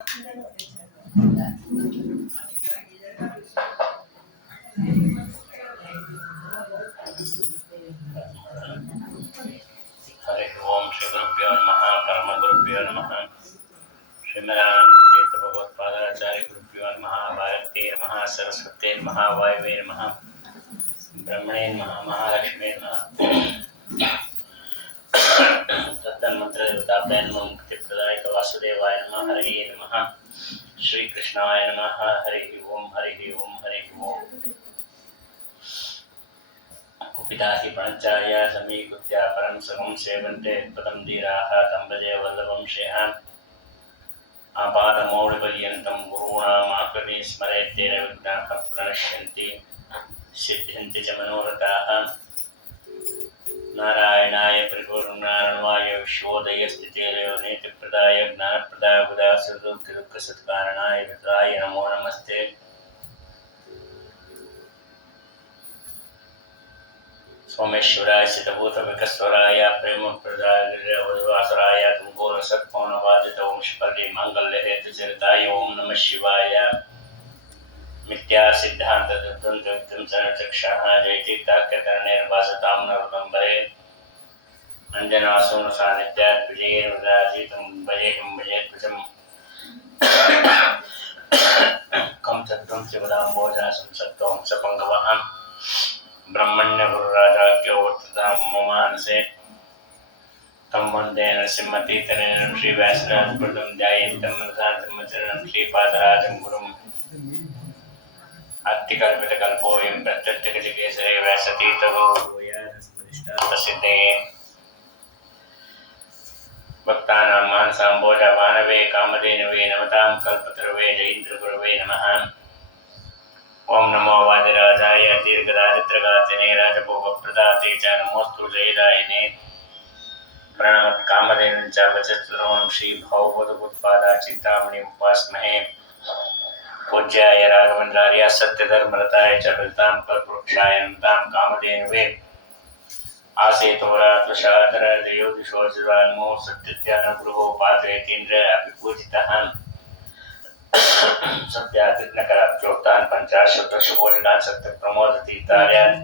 हरि ओम श्री गुरुभ्यो नमः परम गुरुभ्यो नमः श्रीमदानंद भगवत्पादाचार्य गुरुभ्यो नमः भारते नमः सरस्वते नमः वायवे नमः ब्रह्मणे नमः महालक्ष्मी नमः तन्मंत्र देवताभ्यां नमः मुक्तिप्रदायक वासुदेवाय नमः हरि नमः श्री कृष्णाय नमः हरि ओम हरि ओम हरि ओम कुपिता हि पञ्चाय समीकृत्य परं सुखं सेवन्ते पदं धीराः तं भजे वल्लभं श्रेयान् आपादमौलिपर्यन्तं गुरूणाम् आकृतिं स्मरेत् तेन विघ्नाः प्रणश्यन्ति सिद्ध्यन्ति च मनोरथाः नारायणाय परिपूर्णाय विश्वोदयस्थितिलयो नेतिप्रदाय ज्ञानप्रदाय बुधासुदुःखसत्कारणाय विद्राय नमो नमस्ते सोमेश्वराय सिद्धभूतविकस्वराय प्रेमप्रदाय तुङ्गोरसत्पौनवादित वंशपर्ये माङ्गल्यहेतुचरिताय ॐ नमः शिवाय मिथ्या सिद्धान्तदुर्दन्तविध्वंसनचक्षाः जयतीर्थाख्यकरणैर्भासतां नवदम्बरे अञ्जनासूनुसान्निध्यात् विजयेन विराजितं भजेहं भजेध्वजं कं तत्त्वं शिवदाम्बोजा संसक्तो हंसपङ्गवः ब्रह्मण्य गुरुराजाख्यो वर्ततां ममानसे तं वन्दे नरसिंहतीर्थनेनं श्रीव्यासराजप्रदं ध्यायेन्तं मनसा धम्मचरणं श्रीपादराजं गुरुम् अत्तिकल्पितकल्पोऽयं प्रत्यर्थिगजकेसरे व्यासतीर्थगुरुभूयादस्मदिष्टार्थसिद्धये भक्तानां मानसाम्बोजावानवे कामधेनवे नमतां कल्पतरुवे जयीन्द्रगुरवे नमः ओम नमो वादिराजाय दीर्घदारिद्र्यघातिने राजभोगप्रदाते च नमोऽस्तु जयदायिने प्रणमत् कामधेनुं च भजत्सर्वं श्रीभववधूत्पादा चिन्तामणिं उपास्महे पूज्याय राघवेन्द्रार्य सत्यधर्मरताय च बलितां कल्पवृक्षाय नमतां कामधेनुवे आसेतोरात्मशादर देयोदिशोऽजिवान्मो सत्यज्ञानगुरुः पात्रयतीन्द्र अभिपूजितः सत्याग्नकराब्जोक्तान् पञ्चाशतशुभोजनान् सत्यप्रमोदतीर्थार्यान्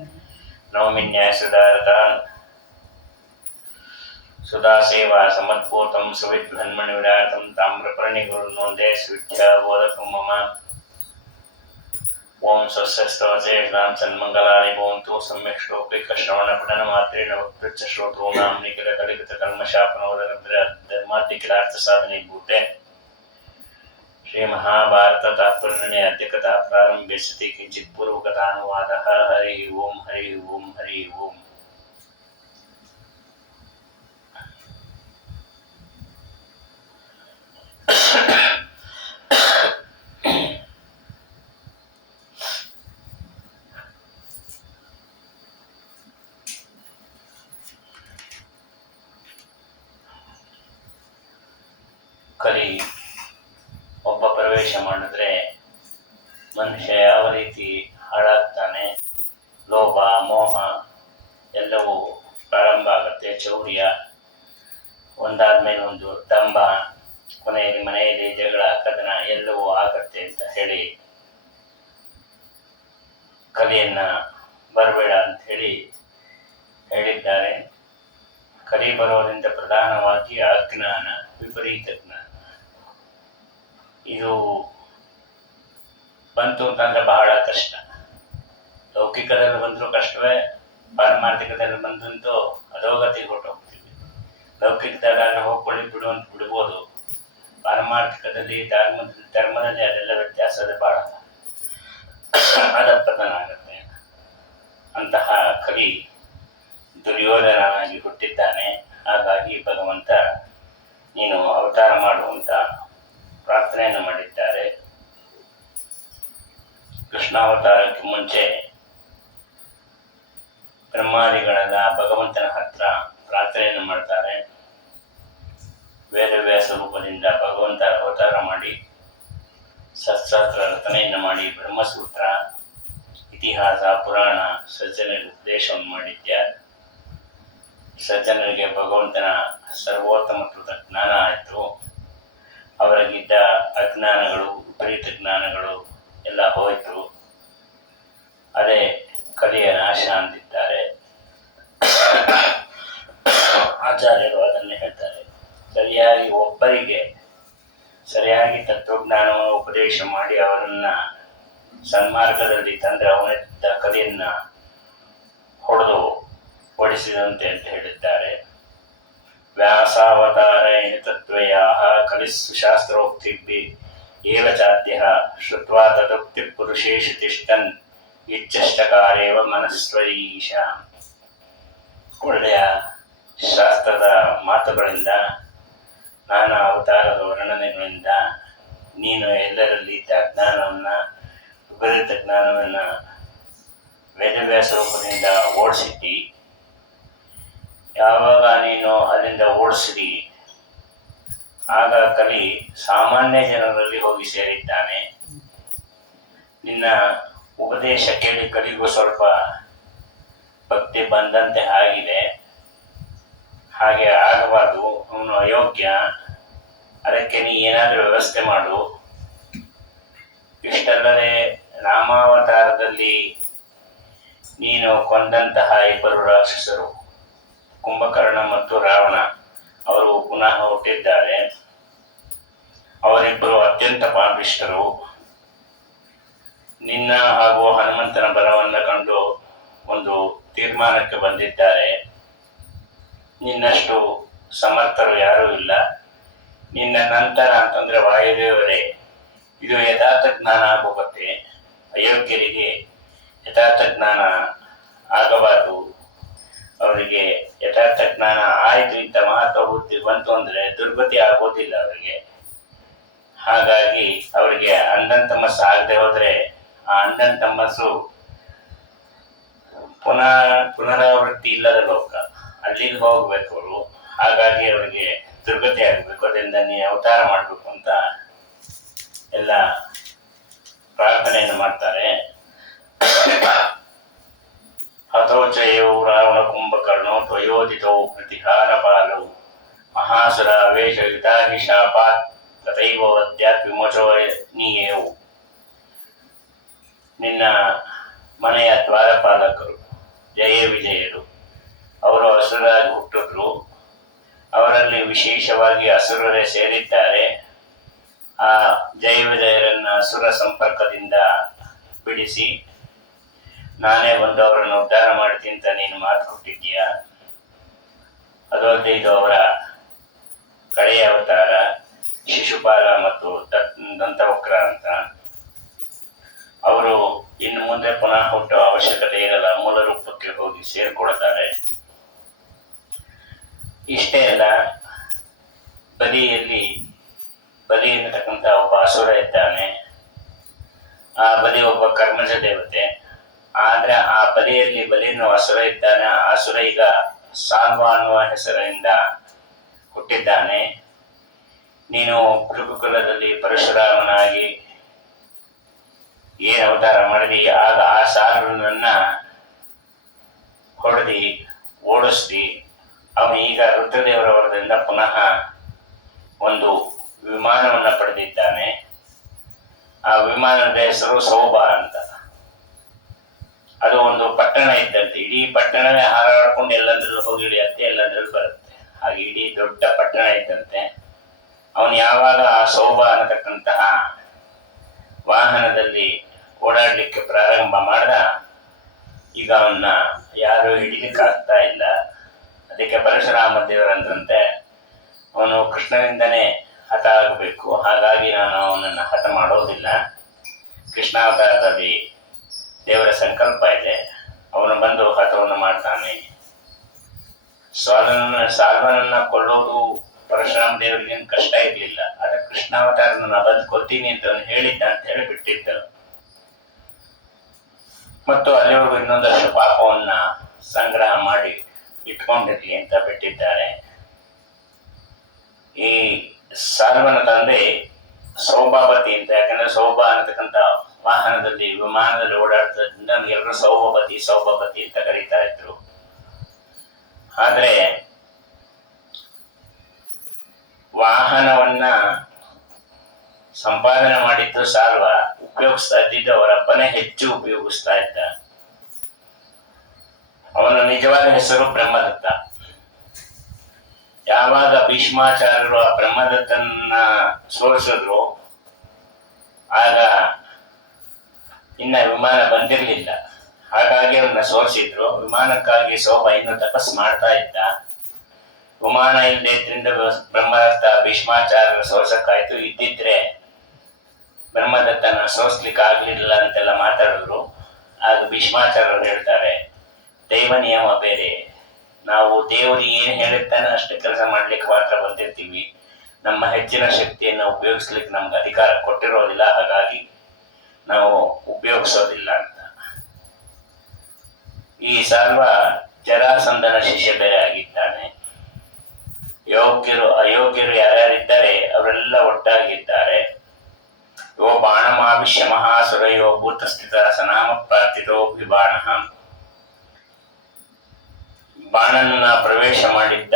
नवमिन्यासदारतान् सुधासेवा समद्भूतं सुविद्भन्मणिविरातं ताम्रपर्णिगुरुनोन्दे सुविद्याबोधकं मम ॐ स्वस्यस्तवचेषां सन्मङ्गलानि भवन्तु सम्यक् श्लोकैकश्रवणपठनमात्रेण वक्तुच्च श्रोतॄणां निखिलकलितकल्मषापनोदरद्रमाद्यखिलार्थसाधने श्री महाभारत तात्पर्य अद्य कथा प्रारंभे सति किंचित पूर्व कथानुवादः हरि ओम हरि ओम हरि ओम ಕಲಿ ಒಬ್ಬ ಪ್ರವೇಶ ಮಾಡಿದ್ರೆ ಮನುಷ್ಯ ಯಾವ ರೀತಿ ಹಾಳಾಗ್ತಾನೆ, ಲೋಭ ಮೋಹ ಎಲ್ಲವೂ ಪ್ರಾರಂಭ ಆಗುತ್ತೆ. ಚೌರ್ಯ ಒಂದಾದ್ಮೇಲೆ ಒಂದು, ದಂಭ, ಕೊನೆಯಲ್ಲಿ ಮನೆಯಲ್ಲಿ ಜಗಳ ಕದನ ಎಲ್ಲವೂ ಆಗತ್ತೆ ಅಂತ ಹೇಳಿ ಕಲಿಯನ್ನ ಬರಬೇಡ ಅಂತ ಹೇಳಿ ಹೇಳಿದ್ದಾರೆ. ಕಲಿ ಬರೋದ್ರಿಂದ ಪ್ರಧಾನವಾಗಿ ಅಜ್ಞಾನ, ವಿಪರೀತ ಜ್ಞಾನ. ಇದು ಬಂತು ಅಂತಂದ್ರೆ ಬಹಳ ಕಷ್ಟ. ಲೌಕಿಕದಲ್ಲಿ ಬಂದರೂ ಕಷ್ಟವೇ, ಪಾರಮಾರ್ಥಿಕದಲ್ಲಿ ಬಂದಂತೂ ಅಧೋಗತಿಗೆ ಹೊರಟೋಗ್ತೀವಿ. ಲೌಕಿಕದಲ್ಲಿ ಹೋಗ್ಕೊಳ್ಳಿ ಬಿಡು ಅಂತ ಬಿಡ್ಬೋದು, ಪಾರಮಾರ್ಥಿಕದಲ್ಲಿ ಧರ್ಮದಲ್ಲಿ ಅದೆಲ್ಲ ವ್ಯತ್ಯಾಸದ ಬಹಳ ಅಧಪತನ ಆಗುತ್ತೆ. ಅಂತಹ ಕಲಿ ದುರ್ಯೋಧನಾಗಿ ಹುಟ್ಟಿದ್ದಾನೆ. ಹಾಗಾಗಿ ಭಗವಂತ ನೀನು ಅವತಾರ ಮಾಡುವಂತ ಪ್ರಾರ್ಥನೆಯನ್ನು ಮಾಡಿದ್ದಾರೆ. ಕೃಷ್ಣಾವತಾರಕ್ಕೆ ಮುಂಚೆ ಬ್ರಹ್ಮಾದಿಗಳೆಲ್ಲ ಭಗವಂತನ ಹತ್ರ ಪ್ರಾರ್ಥನೆಯನ್ನು ಮಾಡ್ತಾರೆ. ವೇದವ್ಯಾಸ ರೂಪದಿಂದ ಭಗವಂತ ಅವತಾರ ಮಾಡಿ ಸತ್ಸತ್ರ ರಚನೆಯನ್ನು ಮಾಡಿ ಬ್ರಹ್ಮಸೂತ್ರ, ಇತಿಹಾಸ, ಪುರಾಣ ಸಜ್ಜನರಿಗೆ ಉಪದೇಶವನ್ನು ಮಾಡಿದ್ದಾರೆ. ಸಜ್ಜನರಿಗೆ ಭಗವಂತನ ಸರ್ವೋತ್ತಮತ್ವದ ಜ್ಞಾನ ಆಯಿತು. ಅವರಿಗಿದ್ದ ಅಜ್ಞಾನಗಳು, ವಿಪರೀತ ಜ್ಞಾನಗಳು ಎಲ್ಲ ಹೋಯಿತು. ಅದೇ ಕಲಿಯ ನಾಶ ಅಂದಿದ್ದಾರೆ ಆಚಾರ್ಯರು. ಅದನ್ನೇ ಹೇಳ್ತಾರೆ, ಸರಿಯಾಗಿ ಒಬ್ಬರಿಗೆ ಸರಿಯಾಗಿ ತತ್ವಜ್ಞಾನವನ್ನು ಉಪದೇಶ ಮಾಡಿ ಅವರನ್ನ ಸನ್ಮಾರ್ಗದಲ್ಲಿ ತಂದರೆ ಅವನಿದ್ದ ಕಲಿಯನ್ನ ಹೊಡೆದು ಓಡಿಸಿದಂತೆ ಅಂತ ಹೇಳಿದ್ದಾರೆ. ವ್ಯಾಸಾವತಾರೇಣ ತತ್ವಯಾಃ ಕಲಿಸ್ಸು ಶಾಸ್ತ್ರೋಕ್ತಿಭಿ ಏವ ಚಾದ್ಯಃ ಶ್ರುತ್ವಾ ತದುಕ್ತಿ ಪುರುಷೇಷು ತಿಷ್ಠನ್ ಇಚ್ಛಷ್ಟಕಾರೇವ ಮನಸ್ವರೀಶ. ಒಳ್ಳೆಯ ಶಾಸ್ತ್ರದ ಮಾತುಗಳಿಂದ, ನಾನಾ ಅವತಾರದ ವರ್ಣನೆಗಳಿಂದ ನೀನು ಎಲ್ಲರಲ್ಲಿ ಇದ್ದ ಅಜ್ಞಾನವನ್ನು, ವಿಪರೀತ ಜ್ಞಾನವನ್ನು ವೇದವ್ಯಾಸ ರೂಪದಿಂದ ಓಡಿಸಿದ್ದಿ. ಯಾವಾಗ ನೀನು ಅಲ್ಲಿಂದ ಓಡಿಸಿದಿ ಆಗ ಕಲಿ ಸಾಮಾನ್ಯ ಜನರಲ್ಲಿ ಹೋಗಿ ಸೇರಿದ್ದಾನೆ. ನಿನ್ನ ಉಪದೇಶ ಕೇಳಿ ಕಲಿಗೂ ಸ್ವಲ್ಪ ಭಕ್ತಿ ಬಂದಂತೆ ಆಗಿದೆ. ಹಾಗೆ ಆಗಬಾರ್ದು, ಅವನು ಅಯೋಗ್ಯ. ಅದಕ್ಕೆ ನೀ ಏನಾದರೂ ವ್ಯವಸ್ಥೆ ಮಾಡು. ಇಷ್ಟಲ್ಲದೆ ರಾಮಾವತಾರದಲ್ಲಿ ನೀನು ಕೊಂದಂತಹ ಇಬ್ಬರು ರಾಕ್ಷಸರು, ಕುಂಭಕರ್ಣ ಮತ್ತು ರಾವಣ, ಅವರು ಪುನಃ ಹುಟ್ಟಿದ್ದಾರೆ. ಅವರಿಬ್ಬರು ಅತ್ಯಂತ ಪಾಪಿಷ್ಠರು. ನಿನ್ನ ಹಾಗೂ ಹನುಮಂತನ ಬಲವನ್ನು ಕಂಡು ಒಂದು ತೀರ್ಮಾನಕ್ಕೆ ಬಂದಿದ್ದಾರೆ. ನಿನ್ನಷ್ಟು ಸಮರ್ಥರು ಯಾರೂ ಇಲ್ಲ. ನಿನ್ನ ನಂತರ ಅಂತಂದರೆ ವಾಯುದೇವರೇ. ಇದು ಯಥಾರ್ಥ ಜ್ಞಾನ ಆಗೋಗುತ್ತೆ. ಅಯೋಗ್ಯರಿಗೆ ಯಥಾರ್ಥ ಜ್ಞಾನ ಆಗಬಾರದು. ಅವರಿಗೆ ಯಥಾರ್ಥ ಜ್ಞಾನ ಆಯಿತು, ಇಂಥ ಮಹತ್ವ ಬುದ್ಧಿ ಬಂತು ಅಂದರೆ ದುರ್ಗತಿ ಆಗೋದಿಲ್ಲ ಅವರಿಗೆ. ಹಾಗಾಗಿ ಅವರಿಗೆ ಅಂಧನ್ ತಮಸ್ಸು ಆಗದೆ ಹೋದರೆ ಆ ಅಂಧನ್ ತಮಸ್ಸು ಪುನರಾವೃತ್ತಿ ಇಲ್ಲದ ಲೋಕ, ಅಲ್ಲಿಗೆ ಹೋಗ್ಬೇಕು ಅವರು. ಹಾಗಾಗಿ ಅವರಿಗೆ ದುರ್ಗತಿ ಆಗಬೇಕು. ಅದರಿಂದ ನೀನು ಅವತಾರ ಮಾಡಬೇಕು ಅಂತ ಎಲ್ಲ ಪ್ರಾರ್ಥನೆಯನ್ನು ಮಾಡ್ತಾರೆ. ಹತೋಚಯೌ ರಾವಣ ಕುಂಭಕರ್ಣೋ ತ್ವಯೋದಿತೌ ಪ್ರತಿಹಾರ ಪಾಲೌ ಮಹಾಸುರ ವೇಷಯುತಾಹಿ ಶಾಪಾತ್ ತಥೈವ ವದ್ಯಾತ್ ವಿಮೋಚನೀಯೌ. ನಿನ್ನ ಮನೆಯ ದ್ವಾರಪಾಲಕರು ಜಯ ವಿಜಯರು, ಅವರು ಅಸುರಾಗಿ ಹುಟ್ಟಿದ್ರು. ಅವರಲ್ಲಿ ವಿಶೇಷವಾಗಿ ಅಸುರರೇ ಸೇರಿದ್ದಾರೆ. ಆ ಜಯ ವಿಜಯರನ್ನು ಅಸುರ ಸಂಪರ್ಕದಿಂದ ಬಿಡಿಸಿ ನಾನೇ ಬಂದು ಅವರನ್ನು ಉದ್ಧಾರ ಮಾಡ್ತೀನಿ ಅಂತ ನೀನು ಮಾತು ಕೊಟ್ಟಿದ್ದೀಯ. ಅದಲ್ಲದೆ ಇದು ಅವರ ಕಡೆಯ ಅವತಾರ ಶಿಶುಪಾಲ ಮತ್ತು ದಂತವಕ್ರ ಅಂತ. ಅವರು ಇನ್ನು ಮುಂದೆ ಪುನಃ ಹುಟ್ಟುವ ಅವಶ್ಯಕತೆ ಇರಲ್ಲ, ಮೂಲ ರೂಪಕ್ಕೆ ಹೋಗಿ ಸೇರಿಕೊಳ್ತಾರೆ. ಇಷ್ಟೇ ಅಲ್ಲ, ಬಲಿ ಎನ್ನತಕ್ಕಂಥ ಒಬ್ಬ ಅಸುರ ಇದ್ದಾನೆ. ಆ ಬಲಿ ಒಬ್ಬ ಕರ್ಮಜ ದೇವತೆ. ಆದ್ರೆ ಆ ಬಲಿಯನ್ನು ಅಸುರ ಇದ್ದಾನೆ. ಆ ಅಸುರ ಈಗ ಸಾಲ್ವ ಅನ್ನುವ ಹೆಸರಿನಿಂದ ಹುಟ್ಟಿದ್ದಾನೆ. ನೀನು ಭೃಗುಕುಲದಲ್ಲಿ ಪರಶುರಾಮನಾಗಿ ಏನು ಅವತಾರ ಮಾಡಿದಿ, ಆಗ ಆ ಸಾಲ್ವನನ್ನ ಹೊಡೆದಿ ಓಡಿಸ್ದಿ. ಅವನು ಈಗ ರುದ್ರದೇವರ ವರದಿಂದ ಪುನಃ ಒಂದು ವಿಮಾನವನ್ನು ಪಡೆದಿದ್ದಾನೆ. ಆ ವಿಮಾನದ ಹೆಸರು ಸೌಭ ಅಂತ. ಅದು ಒಂದು ಪಟ್ಟಣ ಇದ್ದಂತೆ. ಇಡೀ ಪಟ್ಟಣವೇ ಹಾರಾಡ್ಕೊಂಡು ಎಲ್ಲಂದ್ರಲ್ಲೂ ಹೋಗಿ ಇಳಿಯತ್ತೆ, ಎಲ್ಲಂದ್ರಲ್ಲಿ ಬರುತ್ತೆ. ಹಾಗೆ ಇಡೀ ದೊಡ್ಡ ಪಟ್ಟಣ ಇದ್ದಂತೆ. ಅವನು ಯಾವಾಗ ಆ ಸೌಭ ಅನ್ನತಕ್ಕಂತಹ ವಾಹನದಲ್ಲಿ ಓಡಾಡಲಿಕ್ಕೆ ಪ್ರಾರಂಭ ಮಾಡ್ದ, ಈಗ ಅವನ್ನ ಯಾರು ಹಿಡಿಲಿಕ್ಕಾಗ್ತಾ ಇಲ್ಲ. ಅದಕ್ಕೆ ಪರಶುರಾಮ ದೇವರಂದ್ರಂತೆ, ಅವನು ಕೃಷ್ಣನಿಂದನೇ ಹತ ಆಗಬೇಕು. ಹಾಗಾಗಿ ನಾನು ಅವನನ್ನು ಹತ ಮಾಡೋದಿಲ್ಲ. ಕೃಷ್ಣಾವತಾರದಲ್ಲಿ ದೇವರ ಸಂಕಲ್ಪ ಇದೆ, ಅವನು ಬಂದು ಹತವನ್ನು ಮಾಡ್ತಾನೆ. ಸಾಲ್ವನನ್ನ ಕೊಲ್ಲೋದು ಪರಶುರಾಮ ದೇವರಿಗೇನು ಕಷ್ಟ ಇರಲಿಲ್ಲ. ಆದ್ರೆ ಕೃಷ್ಣಾವತಾರನ ನಾನು ಬಂದು ಕೊಲ್ತೀನಿ ಅಂತ ಅವನು ಹೇಳಿದ್ದ ಅಂತ ಹೇಳಿ ಬಿಟ್ಟಿದ್ದರು. ಮತ್ತು ಅಲ್ಲಿವರೆಗೂ ಇನ್ನೊಂದಷ್ಟು ಪಾಪವನ್ನ ಸಂಗ್ರಹ ಮಾಡಿ ಇಟ್ಕೊಂಡಿರ್ಲಿ ಅಂತ ಬಿಟ್ಟಿದ್ದಾರೆ. ಈ ಸಾಲ್ವನ ತಂದೆ ಸೌಭಾಪತಿ ಅಂತ. ಯಾಕಂದ್ರೆ ಸೌಭ ಅನ್ನತಕ್ಕಂಥ ವಾಹನದಲ್ಲಿ ವಿಮಾನದಲ್ಲಿ ಓಡಾಡ್ತದ್ರಿಂದ ಎಲ್ಲರೂ ಸೌಭಾಪತಿ ಅಂತ ಕರೀತಾ ಇದ್ರು. ಆದ್ರೆ ವಾಹನವನ್ನ ಸಂಪಾದನೆ ಮಾಡಿದ್ದು ಸಾಲ್ವ, ಉಪಯೋಗಿಸ್ತಾ ಇದ್ದಿದ್ದು ಅವರಪ್ಪನೇ ಹೆಚ್ಚು ಉಪಯೋಗಿಸ್ತಾ ಇದ್ದ. ಅವನ ನಿಜವಾದ ಹೆಸರು ಬ್ರಹ್ಮದತ್ತ. ಯಾವಾಗ ಭೀಷ್ಮಾಚಾರ್ಯರು ಆ ಬ್ರಹ್ಮದತ್ತನ ಸೋಲಿಸಿದ್ರು, ಆಗ ಇನ್ನ ವಿಮಾನ ಬಂದಿರಲಿಲ್ಲ. ಹಾಗಾಗಿ ಅವನ್ನ ಸೋಲಿಸಿದ್ರು. ವಿಮಾನಕ್ಕಾಗಿ ಸೋಮ ಇನ್ನು ತಪಸ್ ಮಾಡ್ತಾ ಇದ್ದ. ವಿಮಾನ ಇಲ್ಲದೆ ಇದ್ರಿಂದ ಬ್ರಹ್ಮದತ್ತ ಭೀಷ್ಮಾಚಾರ್ಯರ ಸೋಲ್ಸಕ್ಕಾಯ್ತು. ಇದ್ದಿದ್ರೆ ಬ್ರಹ್ಮದತ್ತನ ಸೋಲಿಸ್ಲಿಕ್ಕೆ ಆಗ್ಲಿಲ್ಲ ಅಂತೆಲ್ಲ ಮಾತಾಡಿದ್ರು. ಆಗ ಭೀಷ್ಮಾಚಾರ್ಯರು ಹೇಳ್ತಾರೆ, ದೈವ ನಿಯಮ ಬೇರೆ. ನಾವು ದೇವರು ಏನು ಹೇಳಿರ್ತಾನೆ ಅಷ್ಟು ಕೆಲಸ ಮಾಡ್ಲಿಕ್ಕೆ ಮಾತ್ರ ಬಂದಿರ್ತೀವಿ. ನಮ್ಮ ಹೆಚ್ಚಿನ ಶಕ್ತಿಯನ್ನು ಉಪಯೋಗಿಸ್ಲಿಕ್ಕೆ ನಮ್ಗೆ ಅಧಿಕಾರ ಕೊಟ್ಟಿರೋದಿಲ್ಲ, ಹಾಗಾಗಿ ನಾವು ಉಪಯೋಗಿಸೋದಿಲ್ಲ ಅಂತ. ಈ ಸಾಲ್ವ ಜರಾಸಂಧನ ಶಿಷ್ಯ ಬೇರೆ ಆಗಿದ್ದಾನೆ. ಯೋಗ್ಯರು ಅಯೋಗ್ಯರು ಯಾರ್ಯಾರಿದ್ದಾರೆ ಅವರೆಲ್ಲ ಒಟ್ಟಾಗಿದ್ದಾರೆ. ಯೋ ಬಾಣಮಾವಿಷ್ಯ ಮಹಾಸುರಯೋ ಭೂತಸ್ಥಿತ ಸನಾಮ ಪ್ರಾರ್ಥಿತೋ ವಿಬಾಣ. ಬಾಣನ ಪ್ರವೇಶ ಮಾಡಿದ್ದ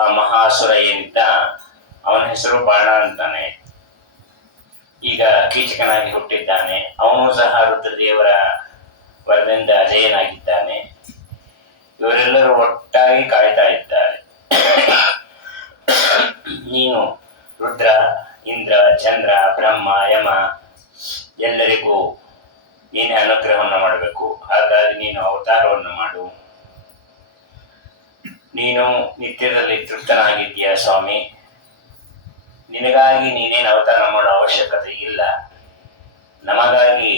ಆ ಮಹಾಸುರ ಏನಿದ್ದ, ಅವನ ಹೆಸರು ಬಾಣ ಅಂತಾನೆ. ಈಗ ಕೀಚಕನಾಗಿ ಹುಟ್ಟಿದ್ದಾನೆ. ಅವನು ಸಹ ರುದ್ರದೇವರ ವರದಿಂದ ಅಜಯನಾಗಿದ್ದಾನೆ. ಇವರೆಲ್ಲರೂ ಒಟ್ಟಾಗಿ ಕಾಯ್ತಾ ಇದ್ದಾರೆ. ನೀನು ರುದ್ರ, ಇಂದ್ರ, ಚಂದ್ರ, ಬ್ರಹ್ಮ, ಯಮ ಎಲ್ಲರಿಗೂ ನೀನೇ ಅನುಗ್ರಹವನ್ನು ಮಾಡಬೇಕು. ಹಾಗಾಗಿ ನೀನು ಅವತಾರವನ್ನು ಮಾಡು. ನೀನು ನಿತ್ಯದಲ್ಲಿ ತೃಪ್ತನಾಗಿದ್ದೀಯ ಸ್ವಾಮಿ. ನಿನಗಾಗಿ ನೀನೇನು ಅವತಾರ ಮಾಡೋ ಅವಶ್ಯಕತೆ ಇಲ್ಲ. ನಮಗಾಗಿ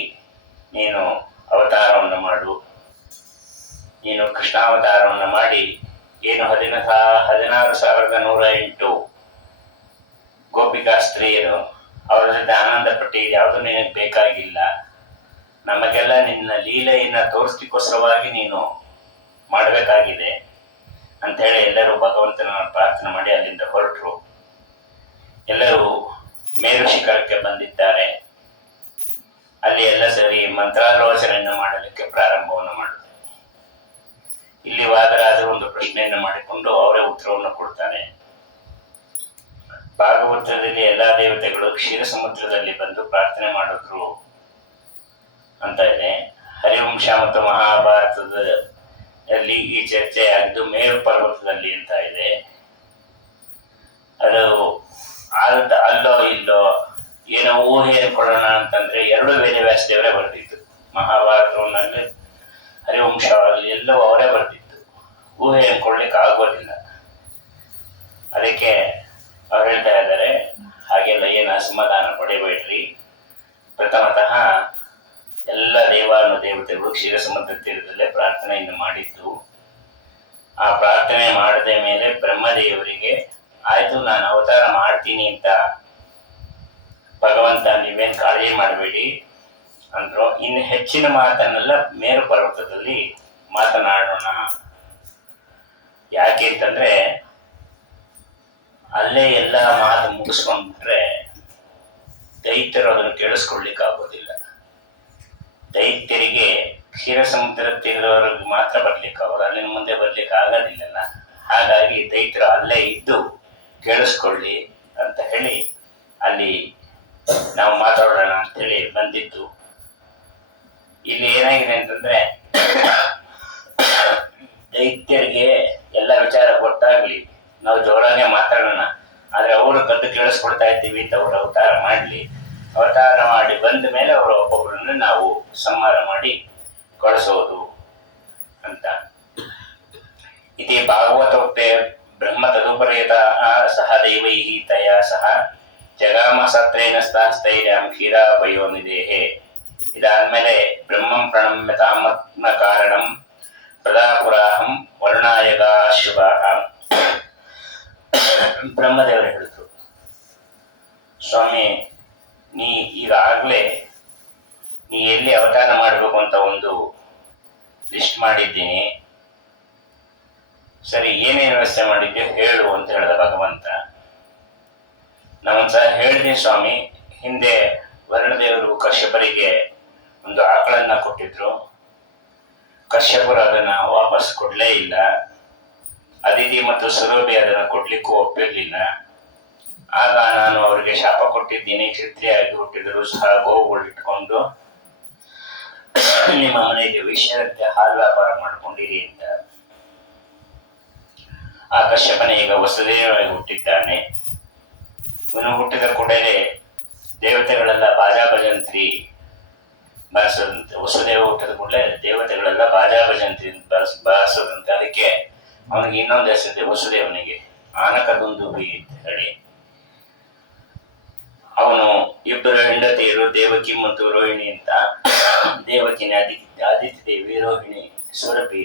ನೀನು ಅವತಾರವನ್ನು ಮಾಡು. ನೀನು ಕೃಷ್ಣಾವತಾರವನ್ನು ಮಾಡಿ ಏನು 16,108 ಗೋಪಿಕಾ ಸ್ತ್ರೀಯರು ಅವರ ಜೊತೆ ಆನಂದ ಪಟ್ಟಿ ಯಾವುದು ನಿನಗೆ ಬೇಕಾಗಿಲ್ಲ. ನಮಗೆಲ್ಲ ನಿನ್ನ ಲೀಲೆಯನ್ನು ತೋರಿಸ್ಲಿಕ್ಕೋಸ್ಕರವಾಗಿ ನೀನು ಮಾಡಬೇಕಾಗಿದೆ ಅಂಥೇಳಿ ಎಲ್ಲರೂ ಭಗವಂತನ ಪ್ರಾರ್ಥನೆ ಮಾಡಿ ಅಲ್ಲಿಂದ ಹೊರಟರು. ಎಲ್ಲರೂ ಮೇರು ಶಿಖರಕ್ಕೆ ಬಂದಿದ್ದಾರೆ. ಅಲ್ಲಿ ಎಲ್ಲ ಸರಿ ಮಂತ್ರಾಲೋಚನೆಯನ್ನು ಮಾಡಲಿಕ್ಕೆ ಪ್ರಾರಂಭವನ್ನು ಮಾಡುತ್ತಾರೆ. ಇಲ್ಲಿ ವಾದರಾದರೂ ಒಂದು ಪ್ರಶ್ನೆಯನ್ನು ಮಾಡಿಕೊಂಡು ಅವರೇ ಉತ್ತರವನ್ನು ಕೊಡ್ತಾರೆ. ಭಾಗವತದಲ್ಲಿ ಎಲ್ಲಾ ದೇವತೆಗಳು ಕ್ಷೀರ ಸಮುದ್ರದಲ್ಲಿ ಬಂದು ಪ್ರಾರ್ಥನೆ ಮಾಡಿದ್ರು ಅಂತ ಇದೆ. ಹರಿವಂಶ ಮತ್ತು ಮಹಾಭಾರತದಲ್ಲಿ ಈ ಚರ್ಚೆ ಆಗಿದ್ದು ಮೇರು ಪರ್ವತದಲ್ಲಿ ಅಂತ ಇದೆ. ಅದು ಅಲ್ಲೋ ಇಲ್ಲೋ ಏನೋ ಊಹೆ ಕೊಡೋಣ ಅಂತಂದ್ರೆ 2 ವೇದವ್ಯಾಸ ದೇವರೇ ಬರೆದಿತ್ತು. ಮಹಾಭಾರತವನ್ನಲ್ಲಿ ಹರಿವಂಶದಲ್ಲಿ ಎಲ್ಲವೂ ಅವರೇ ಬರೆದಿತ್ತು. ಊಹೆ ಕೊಡ್ಲಿಕ್ಕೆ ಆಗೋದಿಲ್ಲ. ಅದಕ್ಕೆ ಅವ್ರು ಹೇಳ್ತಾ ಇದ್ದಾರೆ, ಹಾಗೆಲ್ಲ ಏನು ಅಸಮಾಧಾನ ಪಡೆಯಬೇಡ್ರಿ. ಪ್ರಥಮತಃ ಎಲ್ಲ ದೇವಾನುದೇವತೆಗಳು ಕ್ಷೀರ ಸಮುದ್ರ ತೀರದಲ್ಲೇ ಪ್ರಾರ್ಥನೆಯನ್ನು ಮಾಡಿದ್ದು. ಆ ಪ್ರಾರ್ಥನೆ ಮಾಡದ ಮೇಲೆ ಬ್ರಹ್ಮದೇವರಿಗೆ ಆಯ್ತು ನಾನು ಅವತಾರ ಮಾಡ್ತೀನಿ ಅಂತ ಭಗವಂತ ನೀವೇನು ಕಾಳಜಿ ಮಾಡಬೇಡಿ ಅಂದ್ರು. ಇನ್ನು ಹೆಚ್ಚಿನ ಮಾತನ್ನೆಲ್ಲ ಮೇರು ಪರ್ವತದಲ್ಲಿ ಮಾತನಾಡೋಣ. ಯಾಕೆ ಅಂತಂದ್ರೆ ಅಲ್ಲೇ ಎಲ್ಲ ಮಾತು ಮುಗಿಸ್ಕೊಂಡ್ಬಿಟ್ರೆ ದೈತ್ಯರು ಅದನ್ನು ಕೇಳಿಸ್ಕೊಳ್ಲಿಕ್ಕೆ ಆಗೋದಿಲ್ಲ. ದೈತ್ಯರಿಗೆ ಕ್ಷೀರ ಸಮುದ್ರ ತೀರದವರೆಗೆ ಮಾತ್ರ ಬರ್ಲಿಕ್ಕೆ ಆಗೋದು, ಅಲ್ಲಿನ ಮುಂದೆ ಬರ್ಲಿಕ್ಕೆ ಆಗೋದಿಲ್ಲಲ್ಲ. ಹಾಗಾಗಿ ದೈತ್ಯರು ಅಲ್ಲೇ ಇದ್ದು ಕೇಳಿಸ್ಕೊಳ್ಳಿ ಅಂತ ಹೇಳಿ ಅಲ್ಲಿ ನಾವು ಮಾತಾಡೋಣ ಅಂತೇಳಿ ಬಂದಿದ್ದು. ಇಲ್ಲಿ ಏನಾಗಿದೆ ಅಂತಂದ್ರೆ ದೈತ್ಯರಿಗೆ ಎಲ್ಲ ವಿಚಾರ ಗೊತ್ತಾಗ್ಲಿ, ನಾವು ಜೋರಾಗೆ ಮಾತಾಡೋಣ, ಆದ್ರೆ ಅವರು ಕದ್ದು ಕೇಳಿಸ್ಕೊಳ್ತಾ ಇದ್ದೀವಿ ಅಂತ ಅವರು ಅವತಾರ ಮಾಡಲಿ. ಅವತಾರ ಮಾಡಿ ಬಂದ ಮೇಲೆ ಅವರು ಒಬ್ಬೊಬ್ಬರನ್ನು ನಾವು ಸಂಹಾರ ಮಾಡಿ ಕಳಿಸೋದು ಅಂತ. ಇತಿ ಭಾಗವತೋಕ್ತೆ ಬ್ರಹ್ಮ ತದುಪರೇತ ಸಹ ದೈವೈ ತಯ ಸಹ ಜಗಾಮ ಸತ್ರೇನ ಸ್ಥೈರ್ಯಂ ಕ್ಷೀರಾಪಯೋನಿದೇಹೆ. ಇದಾದ್ಮೇಲೆ ಬ್ರಹ್ಮಂ ಪ್ರಣಮ್ಯ ತಾಮತ್ಮ ಕಾರಣಂ ಪ್ರದಾಪುರಾಹಂ ವರ್ಣಾಯಗ ಶುಭ. ಬ್ರಹ್ಮದೇವರು ಹೇಳಿದ್ರು, ಸ್ವಾಮಿ ನೀ ಈಗಾಗಲೇ ನೀ ಎಲ್ಲಿ ಅವತಾರ ಮಾಡಬೇಕು ಅಂತ ಒಂದು ಲಿಸ್ಟ್ ಮಾಡಿದ್ದೀನಿ. ಸರಿ, ಏನೇನು ವ್ಯವಸ್ಥೆ ಮಾಡಿದ್ದೆ ಹೇಳು ಅಂತ ಹೇಳಿದ ಭಗವಂತ. ನಾವೊಂದ್ಸಲ ಹೇಳಿದೀನಿ ಸ್ವಾಮಿ, ಹಿಂದೆ ವರುಣದೇವರು ಕಶ್ಯಪರಿಗೆ ಒಂದು ಆಕಳನ್ನ ಕೊಟ್ಟಿದ್ರು. ಕಶ್ಯಪರು ಅದನ್ನ ವಾಪಸ್ ಕೊಡ್ಲೇ ಇಲ್ಲ. ಅದಿತಿ ಮತ್ತು ಸುರಭಿ ಅದನ್ನ ಕೊಡ್ಲಿಕ್ಕೂ ಒಪ್ಪಿರ್ಲಿಲ್ಲ. ಆಗ ನಾನು ಅವರಿಗೆ ಶಾಪ ಕೊಟ್ಟಿದ್ದೀನಿ, ಕ್ಷತ್ರಿಯಾಗಿ ಹುಟ್ಟಿದರೂ ಸಹ ಗೋವುಗಳಿಟ್ಕೊಂಡು ನಿಮ್ಮ ಮನೆಗೆ ವಿಷಯದಂತೆ ಹಾಲು ವ್ಯಾಪಾರ ಮಾಡ್ಕೊಂಡಿರಿ ಅಂತ. ಆ ಕಶ್ಯಪನ ಈಗ ವಸುದೇವನಾಗಿ ಹುಟ್ಟಿದ್ದಾನೆ. ಇವನು ಹುಟ್ಟಿದ ಕೂಡಲೇ ದೇವತೆಗಳೆಲ್ಲ ಬಾಜಾ ಭಜಂತ್ರಿ ಬಾರಿಸೋದಂತೆ. ವಸುದೇವ ಹುಟ್ಟಿದ ಕೂಡಲೇ ದೇವತೆಗಳೆಲ್ಲ ಬಾಜಾ ಭಜಂತ್ರಿ ಬಾರಿಸೋದಂತೆ. ಅದಕ್ಕೆ ಅವನಿಗೆ ಇನ್ನೊಂದು ಹೆಸರಿದೆ ವಸುದೇವನಿಗೆ, ಆನಕ ದುಂದುಭಿ ಅಂತ ಹೇಳಿ. ಅವನು ಇಬ್ಬರು ಹೆಂಡತಿಯರು, ದೇವಕಿ ಮತ್ತು ರೋಹಿಣಿ ಅಂತ. ದೇವಕಿನ ಆದಿತ್ಯ ದೇವಿ, ರೋಹಿಣಿ ಸುರಭಿ.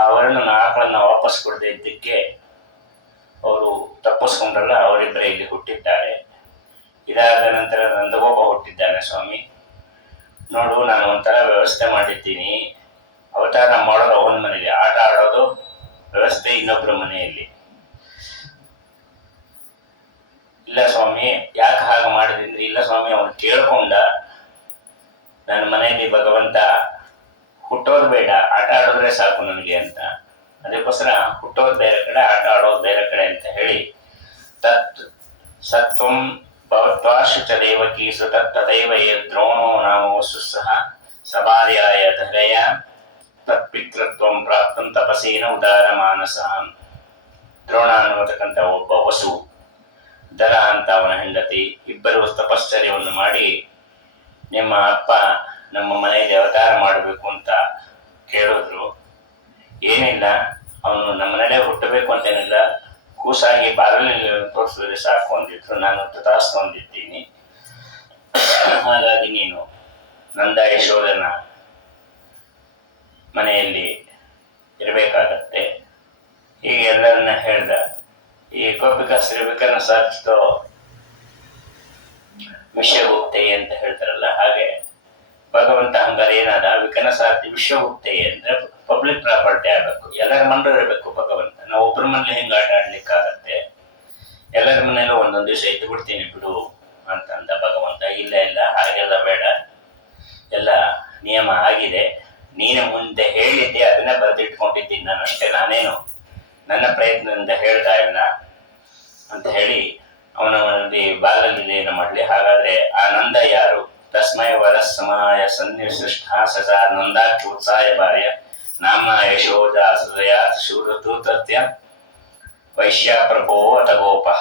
ಆ ವರ್ಣನ ಆಕಳನ್ನ ವಾಪಸ್ ಕೊಡದೆ ಇದ್ದಕ್ಕೆ ಅವರು ತಪ್ಪಿಸ್ಕೊಂಡ್ರಲ್ಲ, ಅವರಿಬ್ಬರೇ ಇಲ್ಲಿ ಹುಟ್ಟಿದ್ದಾರೆ. ಇದಾದ ನಂತರ ನಂದಗೋಪ ಹುಟ್ಟಿದ್ದಾನೆ. ಸ್ವಾಮಿ ನೋಡು, ನಾನು ಒಂಥರ ವ್ಯವಸ್ಥೆ ಮಾಡಿದ್ದೀನಿ. ಅವತಾರ ಮಾಡೋದು ಅವನ ಮನೆಯಲ್ಲಿ, ಆಟ ಆಡೋದು ವ್ಯವಸ್ಥೆ ಇನ್ನೊಬ್ಬರ ಮನೆಯಲ್ಲಿ. ಇಲ್ಲ ಸ್ವಾಮಿ, ಯಾಕೆ ಹಾಗೆ ಮಾಡಿದ್ರೆ? ಇಲ್ಲ ಸ್ವಾಮಿ, ಅವನು ಕೇಳ್ಕೊಂಡ ನನ್ನ ಮನೆಯಲ್ಲಿ ಭಗವಂತ ಹುಟ್ಟೋದು ಬೇಡ, ಆಟ ಆಡೋದ್ರೆ ಸಾಕು ನನಗೆ ಅಂತ. ಅದಕ್ಕೋಸ್ಕರ ಹುಟ್ಟೋದು ಬೇರೆ ಕಡೆ, ಆಟ ಆಡೋದು ಬೇರೆ ಕಡೆ ಅಂತ ಹೇಳಿ ಸತ್ವಂ ಭವತ್ವಾಶುಚ ದೇವಕಿ ಸುತತ್ತದೈವ ದ್ರೋಣೋ ನಾಮ ವಸು ಸಹ ಸಭಾರ್ಯಾಯ ಧರೆಯ ತತ್ಪಿತೃತ್ವಂ ಪ್ರಾಪ್ತಂ ತಪಸ್ಸೇನ ಉದಾರ ಮಾನಸ. ದ್ರೋಣ ಅನ್ನತಕ್ಕಂಥ ಒಬ್ಬ ವಸು, ದರ ಅಂತ ಅವನ ಹೆಂಡತಿ, ಇಬ್ಬರು ತಪಶ್ಚರ್ಯವನ್ನು ಮಾಡಿ ನಿಮ್ಮ ಅಪ್ಪ ನಮ್ಮ ಮನೆಯಲ್ಲಿ ಅವತಾರ ಮಾಡಬೇಕು ಅಂತ ಕೇಳಿದ್ರು. ಏನಿಲ್ಲ, ಅವನು ನಮ್ಮ ಮನೆಯಲ್ಲೇ ಹುಟ್ಟಬೇಕು ಅಂತೇನಿಲ್ಲ, ಕೂಸಾಗಿ ಬಾಗಿಲಲ್ಲಿ ತೋರಿಸಿದ್ರೆ ಸಾಕು ಅಂದಿದ್ರು. ನಾನು ತಥಾಸ್ತು ಅಂದಿದ್ದೀನಿ. ಹಾಗಾಗಿ ನೀನು ನಂದ ಯಶೋಧನ ಮನೆಯಲ್ಲಿ ಇರಬೇಕಾಗತ್ತೆ. ಹೀಗೆ ಎಲ್ಲರನ್ನ ಹೇಳ್ದ. ಈ ಗೋಪಿಕಾ ಶ್ರೀ ವಿಕರ್ಣ ಸಾಧಿಸ್ತೋ ವಿಷಯಗುಪ್ತೆ ಅಂತ ಹೇಳ್ತಾರಲ್ಲ, ಹಾಗೆ ಭಗವಂತ ಹಂಗಾರೆ ಏನಾದ, ವಿಕರ್ಣ ಸಾಧಿ ವಿಶ್ವಗುಪ್ತೆ ಅಂದ್ರೆ ಪಬ್ಲಿಕ್ ಪ್ರಾಪರ್ಟಿ ಆಗಬೇಕು, ಎಲ್ಲರ ಮನೇಲೂ ಇರಬೇಕು ಭಗವಂತ. ನಾವು ಒಬ್ಬರ ಮನೇಲಿ ಹೆಂಗೆ ಆಟ ಆಡ್ಲಿಕ್ಕಾಗತ್ತೆ? ಎಲ್ಲರ ಮನೇಲೂ ಒಂದೊಂದು ದಿವಸ ಇದ್ದು ಬಿಡ್ತೀನಿ ಬಿಡು ಅಂತಂದ ಭಗವಂತ. ಇಲ್ಲ ಇಲ್ಲ, ಹಾಗೆಲ್ಲ ಬೇಡ, ಎಲ್ಲ ನಿಯಮ ಆಗಿದೆ, ನೀನು ಮುಂದೆ ಹೇಳಿದ್ದೆ ಅದನ್ನ ಬರೆದಿಟ್ಕೊಂಡಿದ್ದೀನಿ ನಾನು ಅಷ್ಟೇ, ನಾನೇನು ನನ್ನ ಪ್ರಯತ್ನದಿಂದ ಹೇಳ್ತಾ ಇಲ್ಲ ಅಂತ ಹೇಳಿ ಅವನಲ್ಲಿ ಬಾಲಲ್ಲಿ ಏನು ಮಾಡಲಿ. ಹಾಗಾದ್ರೆ ಆ ನಂದ ಯಾರು? ತಸ್ಮೈ ವರ ಸಮಾಯ ಸನ್ನಿಸೃಷ್ಟ ಸಸಾರ ನಂದಾಕ್ಷ ಉತ್ಸಾಹ ಭಾರ್ಯ ನಾಮ ಯಶೋಧ ಹೃದಯಾತ್ ಶೂರತೃತ್ಯ ವೈಶ್ಯ ಪ್ರಭೋ ಅತಗೋಪಃ.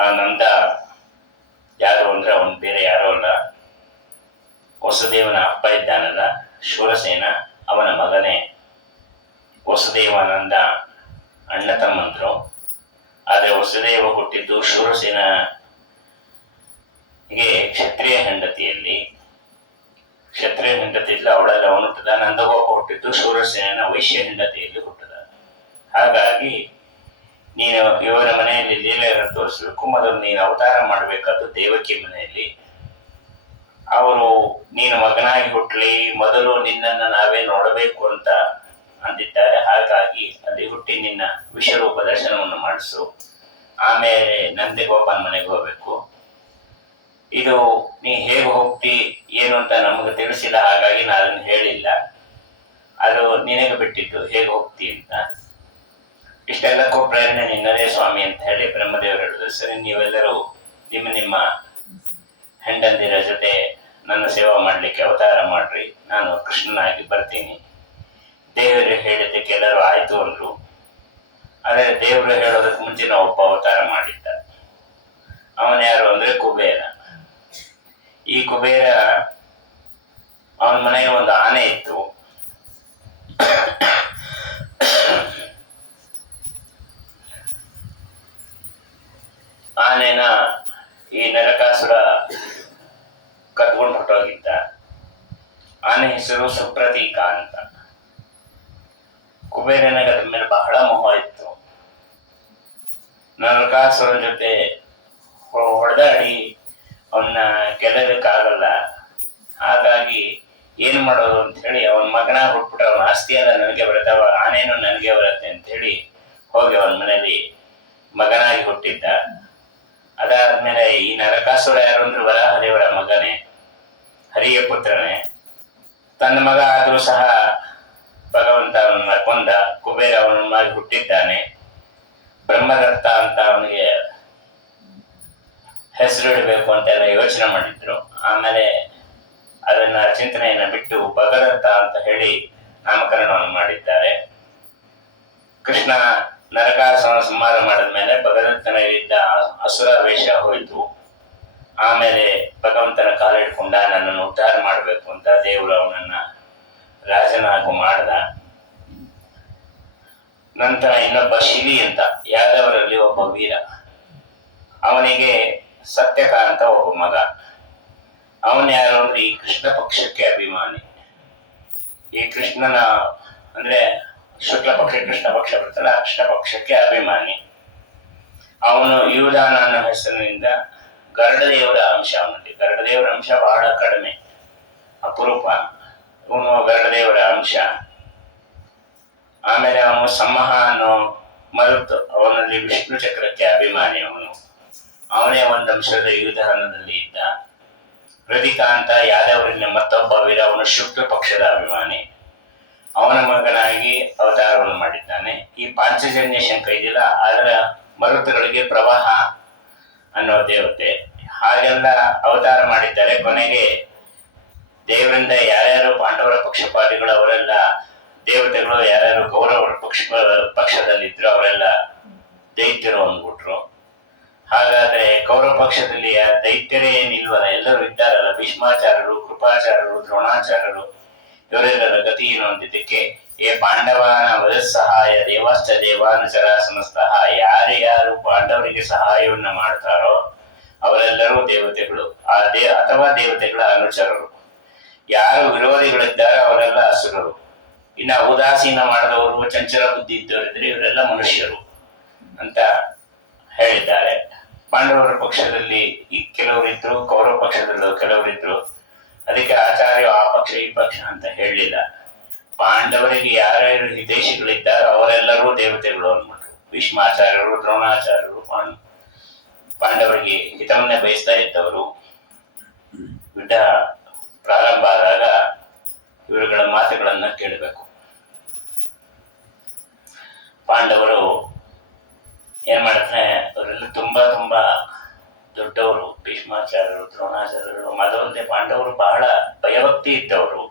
ಆ ನಂದ ಯಾರು ಅಂದ್ರೆ ಅವನು ಬೇರೆ ಯಾರೋ ಅಲ್ಲ, ವಸುದೇವನ ಅಪ್ಪ ಇದ್ದಾನಲ್ಲ ಶೂರಸೇನ, ಅವನ ಮಗನೇ. ವಸುದೇವಾನಂದ ಅಣ್ಣ ತಮ್ಮಂದ್ರು. ಆದರೆ ವಸುದೇವ ಹುಟ್ಟಿದ್ದು ಶೂರಸೇನಗೆ ಕ್ಷತ್ರಿಯ ಹೆಂಡತಿಯಲ್ಲಿ. ಕ್ಷತ್ರಿಯ ಹೆಂಡತಿಯಲ್ಲಿ ಅವಳೆಲ್ಲ ಅವನು ಹುಟ್ಟದ. ನಂದಗೋಪ ಹುಟ್ಟಿದ್ದು ಶೂರಸೇನ ವೈಶ್ಯ ಹೆಂಡತಿಯಲ್ಲಿ ಹುಟ್ಟದ. ಹಾಗಾಗಿ ನೀನು ಇವರ ಮನೆಯಲ್ಲಿ ಲೀಲೆಯನ್ನು ತೋರಿಸಬೇಕು. ಮೊದಲು ನೀನು ಅವತಾರ ಮಾಡಬೇಕಾದ್ದು ದೇವಕಿ ಮನೆಯಲ್ಲಿ. ಅವರು ನೀನು ಮಗನಾಗಿ ಹುಟ್ಟಲಿ, ಮೊದಲು ನಿನ್ನನ್ನು ನಾವೇ ನೋಡಬೇಕು ಅಂತ ಅಂದಿದ್ದಾರೆ. ಹಾಗಾಗಿ ಅಲ್ಲಿ ಹುಟ್ಟಿ ನಿನ್ನ ವಿಶ್ವರೂಪ ದರ್ಶನವನ್ನು ಮಾಡಿಸು. ಆಮೇಲೆ ನಂದಿಗೋಪನ ಮನೆಗೆ ಹೋಗ್ಬೇಕು. ಇದು ನೀ ಹೇಗೆ ಹೋಗ್ತಿ ಏನು ಅಂತ ನಮಗೆ ತಿಳಿಸಿಲ್ಲ, ಹಾಗಾಗಿ ನಾನು ಅದನ್ನು ಹೇಳಿಲ್ಲ. ಅದು ನಿನಗೆ ಬಿಟ್ಟಿದ್ದು ಹೇಗೆ ಹೋಗ್ತಿ ಅಂತ. ಇಷ್ಟೆಲ್ಲಕ್ಕೂ ಪ್ರೇರಣೆ ನಿನ್ನದೇ ಸ್ವಾಮಿ ಅಂತ ಹೇಳಿ ಬ್ರಹ್ಮದೇವರು ಹೇಳಿದ್ರು. ಸರಿ, ನೀವೆಲ್ಲರೂ ನಿಮ್ಮ ನಿಮ್ಮ ಹೆಂಡಂದಿರ ಜೊತೆ ನನ್ನ ಸೇವಾ ಮಾಡಲಿಕ್ಕೆ ಅವತಾರ ಮಾಡ್ರಿ, ನಾನು ಕೃಷ್ಣನಾಗಿ ಬರ್ತೀನಿ. ದೇವರು ಹೇಳಿದ್ದಕ್ಕೆ ಎಲ್ಲರೂ ಆಯ್ತು ಅಂದ್ರು. ಆದರೆ ದೇವರು ಹೇಳೋದಕ್ಕೆ ಮುಂಚಿನ ಒಬ್ಬ ಅವತಾರ ಮಾಡಿದ್ದ. ಅವನ ಯಾರು ಅಂದ್ರೆ ಕುಬೇರ. ಈ ಕುಬೇರ ಅವನ ಮನೆಗೆ ಒಂದು ಆನೆ ಇತ್ತು. ಆನೆನ ಈ ನರಕಾಸುರ ಕದ್ಕೊಂಡು ಹೊರಟೋಗಿದ್ದ. ಆನೆ ಹೆಸರು ಸುಪ್ರತೀಕ ಅಂತ. ಕುಬೇರನಿಗೆ ಅದ್ರ ಮೇಲೆ ಬಹಳ ಮೋಹ ಇತ್ತು. ನರಕಾಸುರ ಜೊತೆ ಹೊಡೆದಾಡಿ ಅವನ್ನ ಗೆಲ್ಲೋದಕ್ಕಾಗಲ್ಲ. ಹಾಗಾಗಿ ಏನ್ ಮಾಡೋದು ಅಂತ ಹೇಳಿ ಅವನ ಮಗನ ಹುಟ್ಬಿಟ್ಟು ಅವನ ಆಸ್ತಿ ಎಲ್ಲ ನನಗೆ ಬರುತ್ತೆ, ಅವ ಆನೇನು ನನಗೆ ಬರುತ್ತೆ ಅಂತ ಹೇಳಿ ಹೋಗಿ ಅವನ ಮನೆಯಲ್ಲಿ ಮಗನಾಗಿ ಹುಟ್ಟಿದ್ದ. ಅದಾದ್ಮೇಲೆ ಈ ನರಕಾಸುರ ಯಾರು ಅಂದ್ರೆ ವರಾಹದೇವರ ಮಗನೇ, ಹರಿಯ ಪುತ್ರನೇ. ತನ್ನ ಮಗ ಆದ್ರೂ ಸಹ ಭಗವಂತ ಅವನನ್ನ ಕೊಂದ. ಕುಬೇರ ಅವನನ್ನಾಗಿ ಹುಟ್ಟಿದ್ದಾನೆ. ಬ್ರಹ್ಮದತ್ತ ಅಂತ ಅವನಿಗೆ ಹೆಸರಿಡಬೇಕು ಅಂತೆಲ್ಲ ಯೋಚನೆ ಮಾಡಿದ್ರು. ಆಮೇಲೆ ಅದನ್ನ ಚಿಂತನೆಯನ್ನ ಬಿಟ್ಟು ಭಗದತ್ತ ಅಂತ ಹೇಳಿ ನಾಮಕರಣವನ್ನು ಮಾಡಿದ್ದಾರೆ. ಕೃಷ್ಣ ನರಕಾಸುರ ಸಂಹಾರ ಮಾಡಿದ ಮೇಲೆ ಭಗದತ್ತನಿಂದ ಅಸುರ ವೇಷ ಹೋಯಿತು. ಆಮೇಲೆ ಭಗವಂತನ ಕಾಲಿಡ್ಕೊಂಡ, ನನ್ನನ್ನು ಉದ್ಧಾರ ಮಾಡಬೇಕು ಅಂತ ದೇವರು ಅವನನ್ನ ರಾಜನಾಗೂ ಮಾಡ್ದ. ನಂತರ ಇನ್ನೊಬ್ಬ ಶಿಲಿ ಅಂತ ಯಾದವರಲ್ಲಿ ಒಬ್ಬ ವೀರ, ಅವನಿಗೆ ಸತ್ಯಕ ಅಂತ ಒಬ್ಬ ಮಗ. ಅವನ್ ಯಾರು ಅಂದ್ರೆ ಈ ಕೃಷ್ಣ ಪಕ್ಷಕ್ಕೆ ಅಭಿಮಾನಿ. ಈ ಕೃಷ್ಣನ ಅಂದ್ರೆ ಶುಕ್ಲ ಪಕ್ಷ ಕೃಷ್ಣ ಪಕ್ಷ ಬರ್ತಲ್ಲ, ಕೃಷ್ಣ ಪಕ್ಷಕ್ಕೆ ಅಭಿಮಾನಿ. ಅವನು ಯೂದಾನ ಅನ್ನೋ ಹೆಸರಿನಿಂದ ಗರುಡದೇವರ ಅಂಶ. ಅವನಲ್ಲಿ ಗರುಡದೇವರ ಅಂಶ ಬಹಳ ಕಡಿಮೆ, ಅಪರೂಪ. ಇವನು ಗರುಡದೇವರ ಅಂಶ. ಆಮೇಲೆ ಅವನು ಸಮಹ ಅನ್ನೋ ಮರುತ್, ಅವನಲ್ಲಿ ವಿಷ್ಣು ಚಕ್ರಕ್ಕೆ ಅಭಿಮಾನಿ. ಅವನೇ ಒಂದು ಅಂಶದ ಯುಧಾನದಲ್ಲಿ ಇದ್ದ. ಹೃದಿಕ ಅಂತ ಯಾದವರಿಂದ ಮತ್ತೊಬ್ಬ ವೀರ, ಅವನು ಶುಕ್ಲ ಪಕ್ಷದ ಅಭಿಮಾನಿ. ಅವನ ಮಗನಾಗಿ ಅವತಾರವನ್ನು ಮಾಡಿದ್ದಾನೆ. ಈ ಪಾಂಚಜನ್ಯ ಶಂಖ ಇದೆಯಲ್ಲ, ಅದರ ಮರುತುಗಳಿಗೆ ಪ್ರವಾಹ ಅನ್ನೋ ದೇವತೆ. ಹಾಗೆಲ್ಲ ಅವತಾರ ಮಾಡಿದ್ದಾರೆ. ಕೊನೆಗೆ ದೇವರಿಂದ ಯಾರ್ಯಾರು ಪಾಂಡವರ ಪಕ್ಷಪಾತಿಗಳು ಅವರೆಲ್ಲ ದೇವತೆಗಳು, ಯಾರ್ಯಾರು ಕೌರವರ ಪಕ್ಷದಲ್ಲಿದ್ರು ಅವರೆಲ್ಲ ದೈತ್ಯರು ಅಂದ್ಬಿಟ್ರು. ಹಾಗಾದ್ರೆ ಕೌರವ ಪಕ್ಷದಲ್ಲಿ ದೈತ್ಯರೇ ಏನಿಲ್ವಲ್ಲ, ಎಲ್ಲರೂ ಇದ್ದಾರಲ್ಲ, ಭೀಷ್ಮಾಚಾರ್ಯರು, ಕೃಪಾಚಾರ್ಯರು, ದ್ರೋಣಾಚಾರ್ಯರು, ಇವರೆಲ್ಲರ ಗತಿ ಏನು ಅಂದಿದ್ದಕ್ಕೆ ಏ ಪಾಂಡವನ ವಧಸ್ಸಹಾಯ ದೇವಾಶ್ಚ ದೇವಾನುಚರ ಸಮಸ್ತಃ, ಯಾರ್ಯಾರು ಪಾಂಡವರಿಗೆ ಸಹಾಯವನ್ನ ಮಾಡ್ತಾರೋ ಅವರೆಲ್ಲರೂ ದೇವತೆಗಳು ಅಥವಾ ದೇವತೆಗಳ ಅನುಚರರು. ಯಾರು ವಿರೋಧಿಗಳಿದ್ದಾರೋ ಅವರೆಲ್ಲ ಅಸುರರು. ಇನ್ನ ಉದಾಸೀನ ಮಾಡಿದವರು, ಚಂಚಲ ಬುದ್ಧಿ ಇದ್ದವರಿದ್ರೆ ಇವರೆಲ್ಲ ಮನುಷ್ಯರು ಅಂತ ಹೇಳಿದ್ದಾರೆ. ಪಾಂಡವರ ಪಕ್ಷದಲ್ಲಿ ಕೆಲವರಿದ್ರು, ಕೌರವ ಪಕ್ಷದಲ್ಲಿ ಕೆಲವರಿದ್ರು. ಅದಕ್ಕೆ ಆಚಾರ್ಯ ಆ ಪಕ್ಷ ಈ ಪಕ್ಷ ಅಂತ ಹೇಳಲಿಲ್ಲ. ಪಾಂಡವರಿಗೆ ಯಾರ್ಯಾರು ಹಿತೈಷಿಗಳಿದ್ದಾರೋ ಅವರೆಲ್ಲರೂ ದೇವತೆಗಳು ಅಂದ್ಬಿಟ್ರು. ಭೀಷ್ಮಾಚಾರ್ಯರು, ದ್ರೋಣಾಚಾರ್ಯರು ಪಾಂಡವರಿಗೆ ಹಿತವನ್ನೇ ಬಯಸ್ತಾ ಇದ್ದವರು. ಯುದ್ಧ ಪ್ರಾರಂಭ ಆದಾಗ ಇವರುಗಳ ಮಾತುಗಳನ್ನ ಕೇಳಬೇಕು. ಪಾಂಡವರು ಏನ್ ಮಾಡ್ತಾರೆ, ಅವರೆಲ್ಲ ತುಂಬಾ ದೊಡ್ಡವರು. ಭೀಷ್ಮಾಚಾರ್ಯರು, ದ್ರೋಣಾಚಾರ್ಯರು, ಅದಲ್ಲದೆ ಪಾಂಡವರು ಬಹಳ ಭಯಭಕ್ತಿ ಇದ್ದವರು.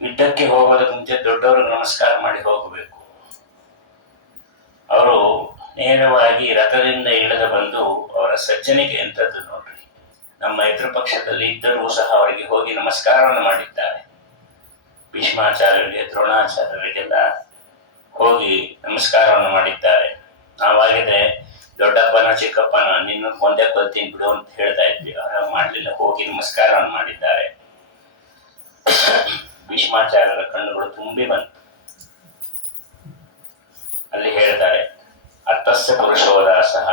ಯುದ್ಧಕ್ಕೆ ಹೋಗೋದಕ್ಕೆ ಮುಂಚೆ ದೊಡ್ಡವ್ರಿಗೆ ನಮಸ್ಕಾರ ಮಾಡಿ ಹೋಗಬೇಕು. ಅವರು ನೇರವಾಗಿ ರಥದಿಂದ ಇಳಿದು ಬಂದು ಅವರ ಸಜ್ಜನಿಕೆ ಎಂತದ್ದು ನೋಡ್ರಿ. ನಮ್ಮ ಎದುರು ಪಕ್ಷದಲ್ಲಿ ಇದ್ದರೂ ಸಹ ಅವರಿಗೆ ಹೋಗಿ ನಮಸ್ಕಾರವನ್ನು ಮಾಡಿದ್ದಾರೆ. ಭೀಷ್ಮಾಚಾರ್ಯರಿಗೆ, ದ್ರೋಣಾಚಾರ್ಯರಿಗೆಲ್ಲ ಹೋಗಿ ನಮಸ್ಕಾರವನ್ನು ಮಾಡಿದ್ದಾರೆ. ನಾವಾಗಿದ್ರೆ ದೊಡ್ಡಪ್ಪನ ಚಿಕ್ಕಪ್ಪನ ನಿನ್ನ ಕೊಂದೆ ಕೊಲ್ತೀನಿ ಬಿಡು ಅಂತ ಹೇಳ್ತಾ ಇದ್ವಿ. ಹಾಗೆ ಮಾಡಲಿಲ್ಲ, ಹೋಗಿ ನಮಸ್ಕಾರವನ್ನು ಮಾಡಿದ್ದಾರೆ. ಭೀಷ್ಮಾಚಾರ್ಯರ ಕಣ್ಣುಗಳು ತುಂಬಿ ಬಂತು. ಅಲ್ಲಿ ಹೇಳ್ತಾರೆ, ಅರ್ಥಸ್ಯ ಪುರುಷೋದಾಸಃ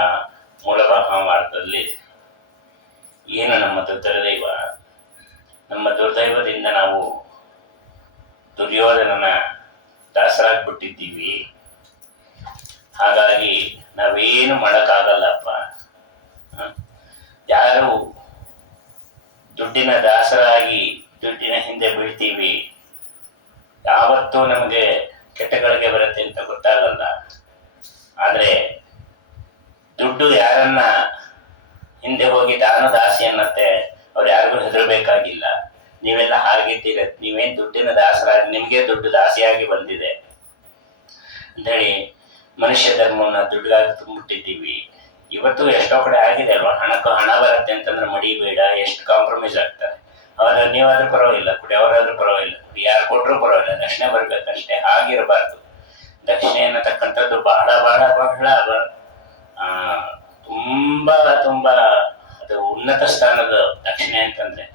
ಮೂಲ ಮಹಾಭಾರತದಲ್ಲಿ ಏನು ನಮ್ಮ ದುರ್ದೈವ, ನಮ್ಮ ದುರ್ದೈವದಿಂದ ನಾವು ದುರ್ಯೋಧನನ ದಾಸರಾಗ್ಬಿಟ್ಟಿದ್ದೀವಿ. ಹಾಗಾಗಿ ನಾವೇನು ಮಾಡೋಕ್ಕಾಗಲ್ಲಪ್ಪ. ಯಾರು ದುಡ್ಡಿನ ದಾಸರಾಗಿ ದುಡ್ಡಿನ ಹಿಂದೆ ಬೀಳ್ತೀವಿ, ಯಾವತ್ತೂ ನಮಗೆ ಕೆಟ್ಟಗಳಿಗೆ ಬರುತ್ತೆ ಅಂತ ಗೊತ್ತಾಗಲ್ಲ. ಆದ್ರೆ ದುಡ್ಡು ಯಾರನ್ನ ಹಿಂದೆ ಹೋಗಿ ತಾನು ದಾಸಿ ಅನ್ನತ್ತೆ, ಅವ್ರು ಯಾರಿಗೂ ಹೆದರಬೇಕಾಗಿಲ್ಲ. ನೀವೆಲ್ಲ ಹಾಗಿದ್ದೀರ, ನೀವೇನ್ ದುಡ್ಡಿನ ದಾಸರಾಗಿ, ನಿಮ್ಗೆ ದುಡ್ಡು ದಾಸಿಯಾಗಿ ಬಂದಿದೆ ಅಂತೇಳಿ ಮನುಷ್ಯ ಧರ್ಮವನ್ನ ದುಡ್ಡಿಗಾಗಿ ತುಂಬಿಟ್ಟಿದ್ದೀವಿ. ಇವತ್ತು ಎಷ್ಟೋ ಕಡೆ ಆಗಿದೆ ಅಲ್ವಾ, ಹಣಕ್ಕೂ ಹಣ ಬರುತ್ತೆ ಅಂತಂದ್ರೆ ಮಡಿಬೇಡ, ಎಷ್ಟು ಕಾಂಪ್ರಮೈಸ್ ಆಗ್ತಾರೆ. ನೀವಾದ್ರೂ ಪರವಾಗಿಲ್ಲ ಕೊಡಿ, ಅವರಾದ್ರೂ ಪರವಾಗಿಲ್ಲ ಕೊಡಿ, ಯಾರು ಕೊಟ್ಟರು ಪರವಾಗಿಲ್ಲ, ದಕ್ಷಿಣೆ ಬರ್ಬೇಕಷ್ಟೇ. ಹಾಗಿರಬಾರ್ದು. ದಕ್ಷಿಣೆ ಅನ್ನತಕ್ಕಂಥದ್ದು ಬಹಳ ಬಹಳ ಬಹಳ ತುಂಬಾ ಅದು ಉನ್ನತ ಸ್ಥಾನದ ದಕ್ಷಿಣೆ ಅಂತಂದ್ರೆ.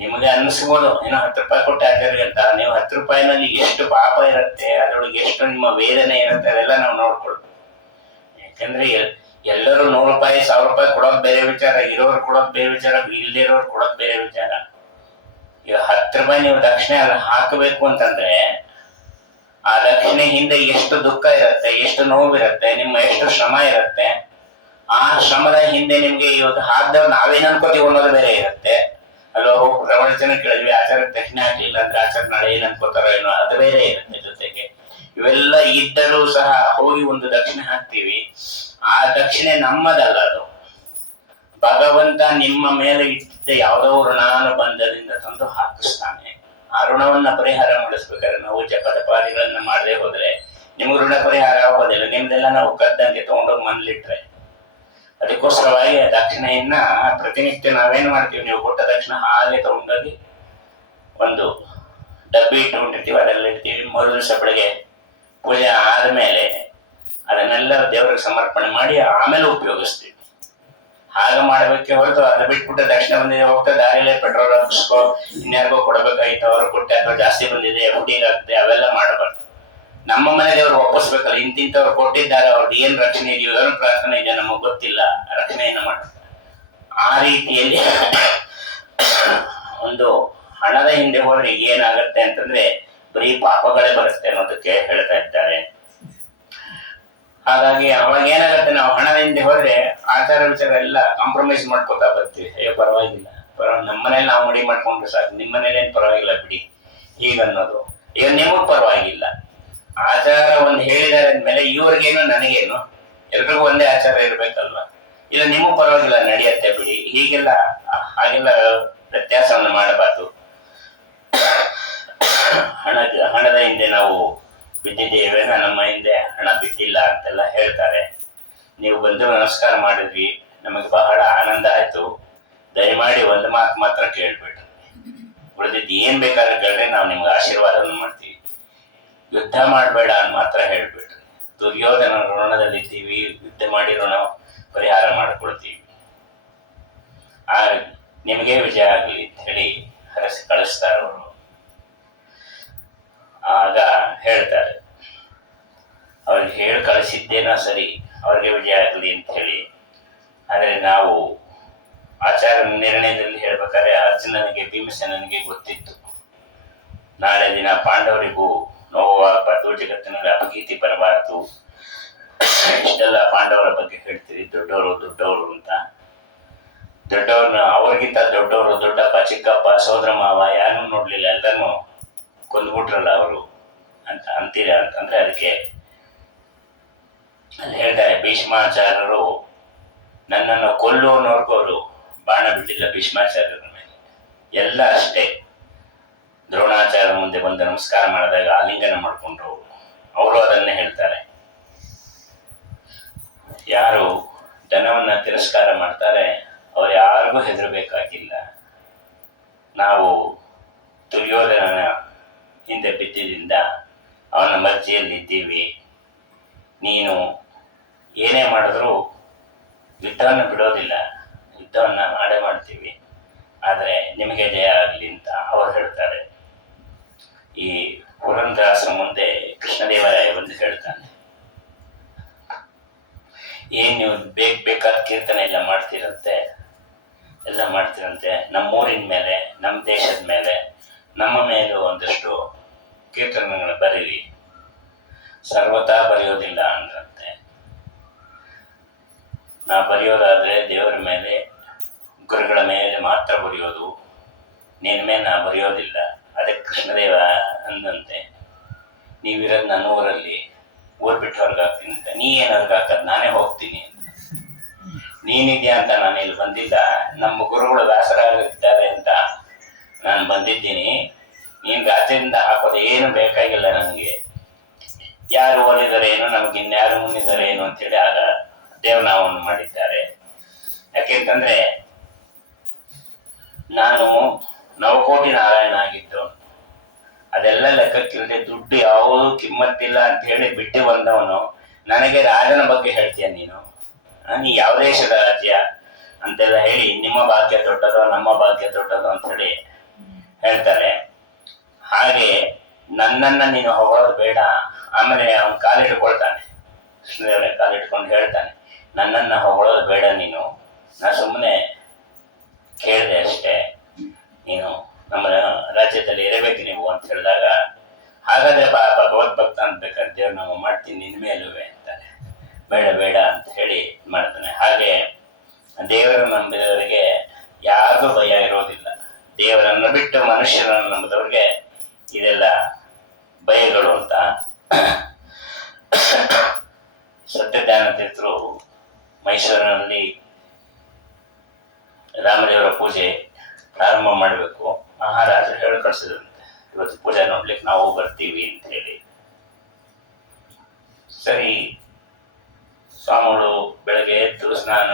ನಿಮಗೆ ಅನ್ನಿಸ್ಬೋದು ಏನೋ 10 ರೂಪಾಯಿ ಕೊಟ್ಟು ಆಚಾರ್ಯ ಅಂತ, ನೀವು 10 ರೂಪಾಯಿನಲ್ಲಿ ಎಷ್ಟು ಪಾಪ ಇರುತ್ತೆ, ಅದರೊಳಗೆ ಎಷ್ಟು ನಿಮ್ಮ ವೇದನೆ ಇರುತ್ತೆ, ಅದೆಲ್ಲ ನಾವು ನೋಡ್ಕೊಳ್ಬೇಕು. ಯಾಕಂದ್ರೆ ಎಲ್ಲರೂ 100 ರೂಪಾಯಿ 1000 ರೂಪಾಯಿ ಕೊಡೋದು ಬೇರೆ ವಿಚಾರ, ಇರೋರು ಕೊಡೋದು ಬೇರೆ ವಿಚಾರ, ಇಲ್ದಿರೋರು ಕೊಡೋದು ಬೇರೆ ವಿಚಾರ. ಈಗ 10 ರೂಪಾಯಿ ನೀವು ದಕ್ಷಿಣೆ ಹಾಕಬೇಕು ಅಂತಂದ್ರೆ ಆ ದಕ್ಷಿಣೆ ಹಿಂದೆ ಎಷ್ಟು ದುಃಖ ಇರುತ್ತೆ, ಎಷ್ಟು ನೋವಿರುತ್ತೆ, ನಿಮ್ಮ ಎಷ್ಟು ಶ್ರಮ ಇರುತ್ತೆ. ಆ ಶ್ರಮದ ಹಿಂದೆ ನಿಮ್ಗೆ ಇವತ್ತು ಹಾಕ್ದವ್ ನಾವೇನ್ ಅನ್ಕೋತೀವಿ ಅನ್ನೋದು ಬೇರೆ ಇರುತ್ತೆ ಅಲ್ವಾ. ಪ್ರವಚನ ಕೇಳಿದ್ವಿ, ಆಚಾರ ದಕ್ಷಿಣೆ ಹಾಕ್ಲಿಲ್ಲ ಅಂದ್ರೆ ಆಚಾರ ನಾಳೆ ಏನ್ ಅನ್ಕೋತಾರೋ ಏನೋ, ಅದು ಬೇರೆ ಇರುತ್ತೆ. ಜೊತೆಗೆ ಇವೆಲ್ಲ ಇದ್ದರೂ ಸಹ ಹೋಗಿ ಒಂದು ದಕ್ಷಿಣೆ ಹಾಕ್ತೀವಿ. ಆ ದಕ್ಷಿಣೆ ನಮ್ಮದಲ್ಲ, ಅದು ಭಗವಂತ ನಿಮ್ಮ ಮೇಲೆ ಇಟ್ಟಿದ್ದ ಯಾವುದೋ ಋಣಾನುಬಂಧದಿಂದ ತಂದು ಹಾಕಿಸ್ತಾನೆ. ಆ ಋಣವನ್ನ ಪರಿಹಾರ ಮಾಡಿಸ್ಬೇಕಾದ್ರೆ ನಾವು ಜಪತಪಾದಿಗಳನ್ನ ಮಾಡದೆ ಹೋದ್ರೆ ನಿಮ್ಗೆ ಋಣ ಪರಿಹಾರ ಆಗೋದಿಲ್ಲ. ನಿಮ್ದೆಲ್ಲ ನಾವು ಕದ್ದಂತೆ ತಗೊಂಡೋಗಿ ಮನೇಲಿಟ್ರೆ. ಅದಕ್ಕೋಸ್ಕರವಾಗಿ ದಕ್ಷಿಣೆಯನ್ನ ಪ್ರತಿನಿತ್ಯ ನಾವೇನ್ ಮಾಡ್ತೀವಿ, ನೀವು ಕೊಟ್ಟ ದಕ್ಷಿಣ ಹಾಗೆ ತಗೊಂಡೋಗಿ ಒಂದು ಡಬ್ಬಿ ಇಟ್ಕೊಂಡಿರ್ತೀವಿ, ಅದರಲ್ಲಿ ಇಡ್ತೀವಿ. ಮರು ದಿವಸ ಬೆಳಗ್ಗೆ ಪೂಜೆ ಆದ್ಮೇಲೆ ಅದನ್ನೆಲ್ಲ ದೇವರಿಗೆ ಸಮರ್ಪಣೆ ಮಾಡಿ ಆಮೇಲೆ ಉಪಯೋಗಿಸ್ತೀವಿ. ಹಾಗೆ ಮಾಡಬೇಕೆ ಹೊರತು ಅದು ಬಿಟ್ಬಿಟ್ಟು ದಕ್ಷಿಣ ಬಂದಿದೆ ಹೋಗ್ತಾ ದಾರಿಲೇ ಪೆಟ್ರೋಲ್ ಹಾಕಿಸ್ಕೊ, ಇನ್ಯಾರಿಗೋ ಕೊಡಬೇಕಾಯ್ತು, ಅವ್ರು ಕೊಟ್ಟೆ ಅಥವಾ ಜಾಸ್ತಿ ಬಂದಿದೆ ಹುಟ್ಟಿಗೆ ಆಗ್ತದೆ, ಅವೆಲ್ಲ ಮಾಡಬಾರ್ದು. ನಮ್ಮ ಮನೆ ದೇವ್ರು ಒಪ್ಪಿಸ್ಬೇಕಲ್ಲ, ಇಂತಿಂತವ್ರು ಕೊಟ್ಟಿದ್ದಾರೆ, ಅವ್ರದ್ದು ಏನ್ ರಕ್ಷಣೆ ಇದೆಯೋ ಏನೋ ಪ್ರಾರ್ಥನೆ ಇದೆ ನಮಗ್ ಗೊತ್ತಿಲ್ಲ, ರಕ್ಷಣೆಯನ್ನು ಮಾಡ್ತಾರೆ. ಆ ರೀತಿಯಲ್ಲಿ ಒಂದು ಹಣದ ಹಿಂದೆ ಹೋದ್ರೆ ಏನಾಗತ್ತೆ ಅಂತಂದ್ರೆ ಬರೀ ಪಾಪಗಳೇ ಬರುತ್ತೆ ಅನ್ನೋದಕ್ಕೆ ಹೇಳ್ತಾ ಇದ್ದಾರೆ. ಹಾಗಾಗಿ ಅವಾಗ ಏನಾಗುತ್ತೆ, ನಾವು ಹಣದ ಹಿಂದೆ ಹೋದ್ರೆ ಆಚಾರ ವಿಚಾರ ಎಲ್ಲ ಕಾಂಪ್ರಮೈಸ್ ಮಾಡ್ಕೋತಾ ಬರ್ತೀವಿ. ಅಯ್ಯೋ ಪರವಾಗಿಲ್ಲ, ನಮ್ಮನೇಲಿ ನಾವು ಮಡಿ ಮಾಡ್ಕೊಂಡ್ರೆ ಸಾಕು, ನಿಮ್ಮ ಮನೇಲಿ ಏನ್ ಪರವಾಗಿಲ್ಲ ಬಿಡಿ ಹೀಗನ್ನೋದು. ಈಗ ನಿಮಗ್ ಪರವಾಗಿಲ್ಲ, ಆಚಾರ ಒಂದು ಹೇಳಿದಾರೆ ಅಂದ್ಮೇಲೆ ಇವ್ರಿಗೇನು ನನಗೇನು, ಎಲ್ರಿಗೂ ಒಂದೇ ಆಚಾರ ಇರ್ಬೇಕಲ್ವಾ. ಇಲ್ಲ ನಿಮಗ್ ಪರವಾಗಿಲ್ಲ ನಡೆಯತ್ತೆ ಬಿಡಿ, ಹೀಗೆಲ್ಲ ಹಾಗೆಲ್ಲ ವ್ಯತ್ಯಾಸವನ್ನು ಮಾಡಬಾರ್ದು. ಹಣದ ಹಿಂದೆ ನಾವು ಬಿದ್ದಿದ್ದೇವೆ, ನಮ್ಮ ಹಿಂದೆ ಹಣ ಬಿದ್ದಿಲ್ಲ ಅಂತೆಲ್ಲ ಹೇಳ್ತಾರೆ. ನೀವು ಬಂದು ನಮಸ್ಕಾರ ಮಾಡಿದ್ವಿ, ನಮಗೆ ಬಹಳ ಆನಂದ ಆಯ್ತು. ದಯಮಾಡಿ ಒಂದು ಮಾತು ಮಾತ್ರ ಕೇಳ್ಬಿಟ್ರಿ, ಉಳಿದಿದ್ದು ಏನ್ ಬೇಕಾದ್ರೆ ಕೇಳ್ರಿ, ನಾವು ನಿಮ್ಗೆ ಆಶೀರ್ವಾದವನ್ನು ಮಾಡ್ತೀವಿ. ಯುದ್ಧ ಮಾಡಬೇಡ ಅಂತ ಮಾತ್ರ ಹೇಳ್ಬಿಟ್ರಿ. ದುರ್ಯೋಧನ ಋಣದಲ್ಲಿದ್ದೀವಿ, ಯುದ್ಧ ಮಾಡಿ ಋಣ ಪರಿಹಾರ ಮಾಡ್ಕೊಳ್ತೀವಿ, ನಿಮಗೆ ವಿಜಯ ಆಗಲಿ ಅಂತ ಹೇಳಿ ಹರಸಿ ಕಳಿಸ್ತಾರೆ ಅವರು. ಆಗ ಹೇಳ್ತಾರೆ, ಅವ್ರಿಗೆ ಹೇಳಿ ಕಳಿಸಿದ್ದೇನೋ ಸರಿ, ಅವ್ರಿಗೆ ವಿಜಯ ಆಗಲಿ ಅಂತ ಹೇಳಿ. ಆದರೆ ನಾವು ಆಚಾರ ನಿರ್ಣಯದಲ್ಲಿ ಹೇಳ್ಬೇಕಾದ್ರೆ ಅರ್ಜುನನಿಗೆ ಭೀಮಸೇನನಿಗೆ ಗೊತ್ತಿತ್ತು, ನಾಳೆ ದಿನ ಪಾಂಡವರಿಗೂ ನೋವಾಗಬಾರ್ದು, ಜಗತ್ತಿನಲ್ಲಿ ಅಪಕೀರ್ತಿ ಬರಬಾರದು. ಇಷ್ಟೆಲ್ಲ ಪಾಂಡವರ ಬಗ್ಗೆ ಹೇಳ್ತೀರಿ, ದೊಡ್ಡವರು ದೊಡ್ಡವರು ಅಂತ. ದೊಡ್ಡವ್ರನ್ನ ಅವ್ರಿಗಿಂತ ದೊಡ್ಡವರು, ದೊಡ್ಡಪ್ಪ ಚಿಕ್ಕಪ್ಪ ಸೋದರ ಮಾವ ಯಾರನ್ನೂ ನೋಡ್ಲಿಲ್ಲ, ಎಲ್ಲರನ್ನೂ ಕೊಂದ್ಬಿಟ್ರಲ್ಲ ಅವರು ಅಂತ ಅಂತೀರ ಅಂತಂದ್ರೆ ಅದಕ್ಕೆ ಅಲ್ಲಿ ಹೇಳ್ತಾರೆ, ಭೀಷ್ಮಾಚಾರ್ಯರು ನನ್ನನ್ನು ಕೊಲ್ಲುವನವರೆಗೂ ಅವರು ಬಾಣ ಬಿಟ್ಟಿಲ್ಲ ಭೀಷ್ಮಾಚಾರ್ಯರ ಮೇಲೆ. ಎಲ್ಲ ಅಷ್ಟೇ, ದ್ರೋಣಾಚಾರ್ಯ ಮುಂದೆ ಬಂದು ನಮಸ್ಕಾರ ಮಾಡಿದಾಗ ಆಲಿಂಗನ ಮಾಡ್ಕೊಂಡ್ರು. ಅವರು ಅದನ್ನೇ ಹೇಳ್ತಾರೆ, ಯಾರು ಧನವನ್ನ ತಿರಸ್ಕಾರ ಮಾಡ್ತಾರೆ ಅವ್ರು ಯಾರಿಗೂ ಹೆದರಬೇಕಾಗಿಲ್ಲ. ನಾವು ದುರ್ಯೋಧನನ ಹಿಂದೆ ಬಿದ್ದಿದ್ದರಿಂದ ಅವನ ಮರ್ಜಿಯಲ್ಲಿದ್ದೀವಿ. ನೀನು ಏನೇ ಮಾಡಿದ್ರೂ ಯುದ್ಧವನ್ನು ಬಿಡೋದಿಲ್ಲ, ಯುದ್ಧವನ್ನು ಮಾಡೇ ಮಾಡ್ತೀವಿ, ಆದರೆ ನಿಮಗೆ ಜಯ ಆಗಲಿ ಅಂತ ಅವರು ಹೇಳ್ತಾರೆ. ಈ ಪುರಂದರಾಸರ ಮುಂದೆ ಕೃಷ್ಣದೇವರಾಯ ಬಂದು ಹೇಳ್ತಾನೆ, ಏನ್ ನೀವು ಬೇಕಾದ ಕೀರ್ತನೆ ಎಲ್ಲ ಮಾಡ್ತೀರಂತೆ, ನಮ್ಮೂರಿನ ಮೇಲೆ, ನಮ್ಮ ದೇಶದ ಮೇಲೆ, ನಮ್ಮ ಮೇಲೂ ಒಂದಷ್ಟು ಕೀರ್ತನೆಗಳು ಬರೀರಿ. ಸರ್ವತಾ ಬರೆಯೋದಿಲ್ಲ ಅಂದ್ರಂತೆ. ನಾ ಬರೆಯೋದಾದ್ರೆ ದೇವರ ಮೇಲೆ, ಗುರುಗಳ ಮೇಲೆ ಮಾತ್ರ ಬರೆಯೋದು, ನಿನ್ನ ಮೇಲೆ ನಾ ಬರೆಯೋದಿಲ್ಲ. ಅದಕ್ಕೆ ಕೃಷ್ಣದೇವ ಅಂದಂತೆ, ನೀವಿರೋದು ನನ್ನ ಊರಲ್ಲಿ, ಊರು ಬಿಟ್ಟು ಹೊರಗಾಗ್ತೀನಿ ಅಂತ. ನೀ ಏನು ಹೊರಗಾಕದ್, ನಾನೇ ಹೋಗ್ತೀನಿ ಅಂತ. ನೀನಿದ್ಯಾ ಅಂತ ನಾನು ಇಲ್ಲಿ ಬಂದಿಲ್ಲ, ನಮ್ಮ ಗುರುಗಳು ದಾಸರಾಗಿದ್ದಾರೆ ಅಂತ ನಾನು ಬಂದಿದ್ದೀನಿ. ನೀನು ರಾಜ್ಯದಿಂದ ಹಾಕೋದು ಏನು ಬೇಕಾಗಿಲ್ಲ ನನಗೆ. ಯಾರು ಓದಿದರೆ ಏನು, ನಮ್ಗೆ ಇನ್ಯಾರು ಮುಂದಿದ್ದಾರೆ ಏನು ಅಂತೇಳಿ ಆಗ ದೇವನಾಮವನ್ನು ಮಾಡಿದ್ದಾರೆ. ಯಾಕೆಂತಂದ್ರೆ ನಾನು ನವಕೋಟಿ ನಾರಾಯಣ ಆಗಿದ್ದು, ಅದೆಲ್ಲ ಲೆಕ್ಕಕ್ಕಿಲ್ಲದೆ ದುಡ್ಡು ಯಾವುದೂ ಕಿಮ್ಮತ್ತಿಲ್ಲ ಅಂತ ಹೇಳಿ ಬಿಟ್ಟು ಬಂದವನು ನನಗೆ ರಾಜನ ಬಗ್ಗೆ ಹೇಳ್ತೀಯ ನೀನು, ನೀ ಯಾವ ದೇಶದ ರಾಜ್ಯ ಅಂತೆಲ್ಲ ಹೇಳಿ ನಿಮ್ಮ ಭಾಗ್ಯ ದೊಡ್ಡದೋ ನಮ್ಮ ಭಾಗ್ಯ ದೊಡ್ಡದೋ ಅಂತ ಹೇಳಿ ಹೇಳ್ತಾರೆ. ಹಾಗೆ ನನ್ನನ್ನ ನೀನು ಹೊಗಳೋದು ಬೇಡ. ಆಮೇಲೆ ಅವನು ಕಾಲಿಟ್ಕೊಳ್ತಾನೆ, ಕೃಷ್ಣದೇವರೇ ಕಾಲಿಟ್ಕೊಂಡು ಹೇಳ್ತಾನೆ, ನನ್ನನ್ನ ಹೊಗಳೋದು ಬೇಡ ನೀನು, ನಾ ಸುಮ್ಮನೆ ಕೇಳಿದೆ ಅಷ್ಟೇ, ನೀನು ನಮ್ಮ ರಾಜ್ಯದಲ್ಲಿ ಇರಬೇಕು ನೀವು ಅಂತ ಹೇಳಿದಾಗ, ಹಾಗಾದ್ರೆ ಭಗವದ್ ಭಕ್ತ ಅಂತ ಬೇಕಾದ್ರೆ ದೇವ್ರ ನಾವು ಮಾಡ್ತೀನಿ ನಿನ್ನ ಮೇಲುವೆ ಅಂತಾನೆ. ಬೇಡ ಬೇಡ ಅಂತ ಹೇಳಿ ಮಾಡ್ತಾನೆ. ಹಾಗೆ ದೇವರ ನಂಬಿದವರಿಗೆ ಯಾರಿಗೂ ಭಯ ಇರೋದಿಲ್ಲ. ದೇವರನ್ನು ಬಿಟ್ಟು ಮನುಷ್ಯರನ್ನು ನಂಬಿದವ್ರಿಗೆ ಇದೆಲ್ಲ ಭಯಗಳು ಅಂತ ಸತ್ಯಜ್ಞಾನ ತೀರ್ಥರು ಮೈಸೂರಿನಲ್ಲಿ ರಾಮದೇವರ ಪೂಜೆ ಪ್ರಾರಂಭ ಮಾಡಬೇಕು. ಮಹಾರಾಜರು ಹೇಳಿ ಕಳಿಸಿದ್ರಂತೆ, ಇವತ್ತು ಪೂಜೆ ನೋಡ್ಲಿಕ್ಕೆ ನಾವು ಬರ್ತೀವಿ ಅಂತ ಹೇಳಿ. ಸರಿ, ಸ್ವಾಮಿಗಳು ಬೆಳಗ್ಗೆ ಎದ್ದು ಸ್ನಾನ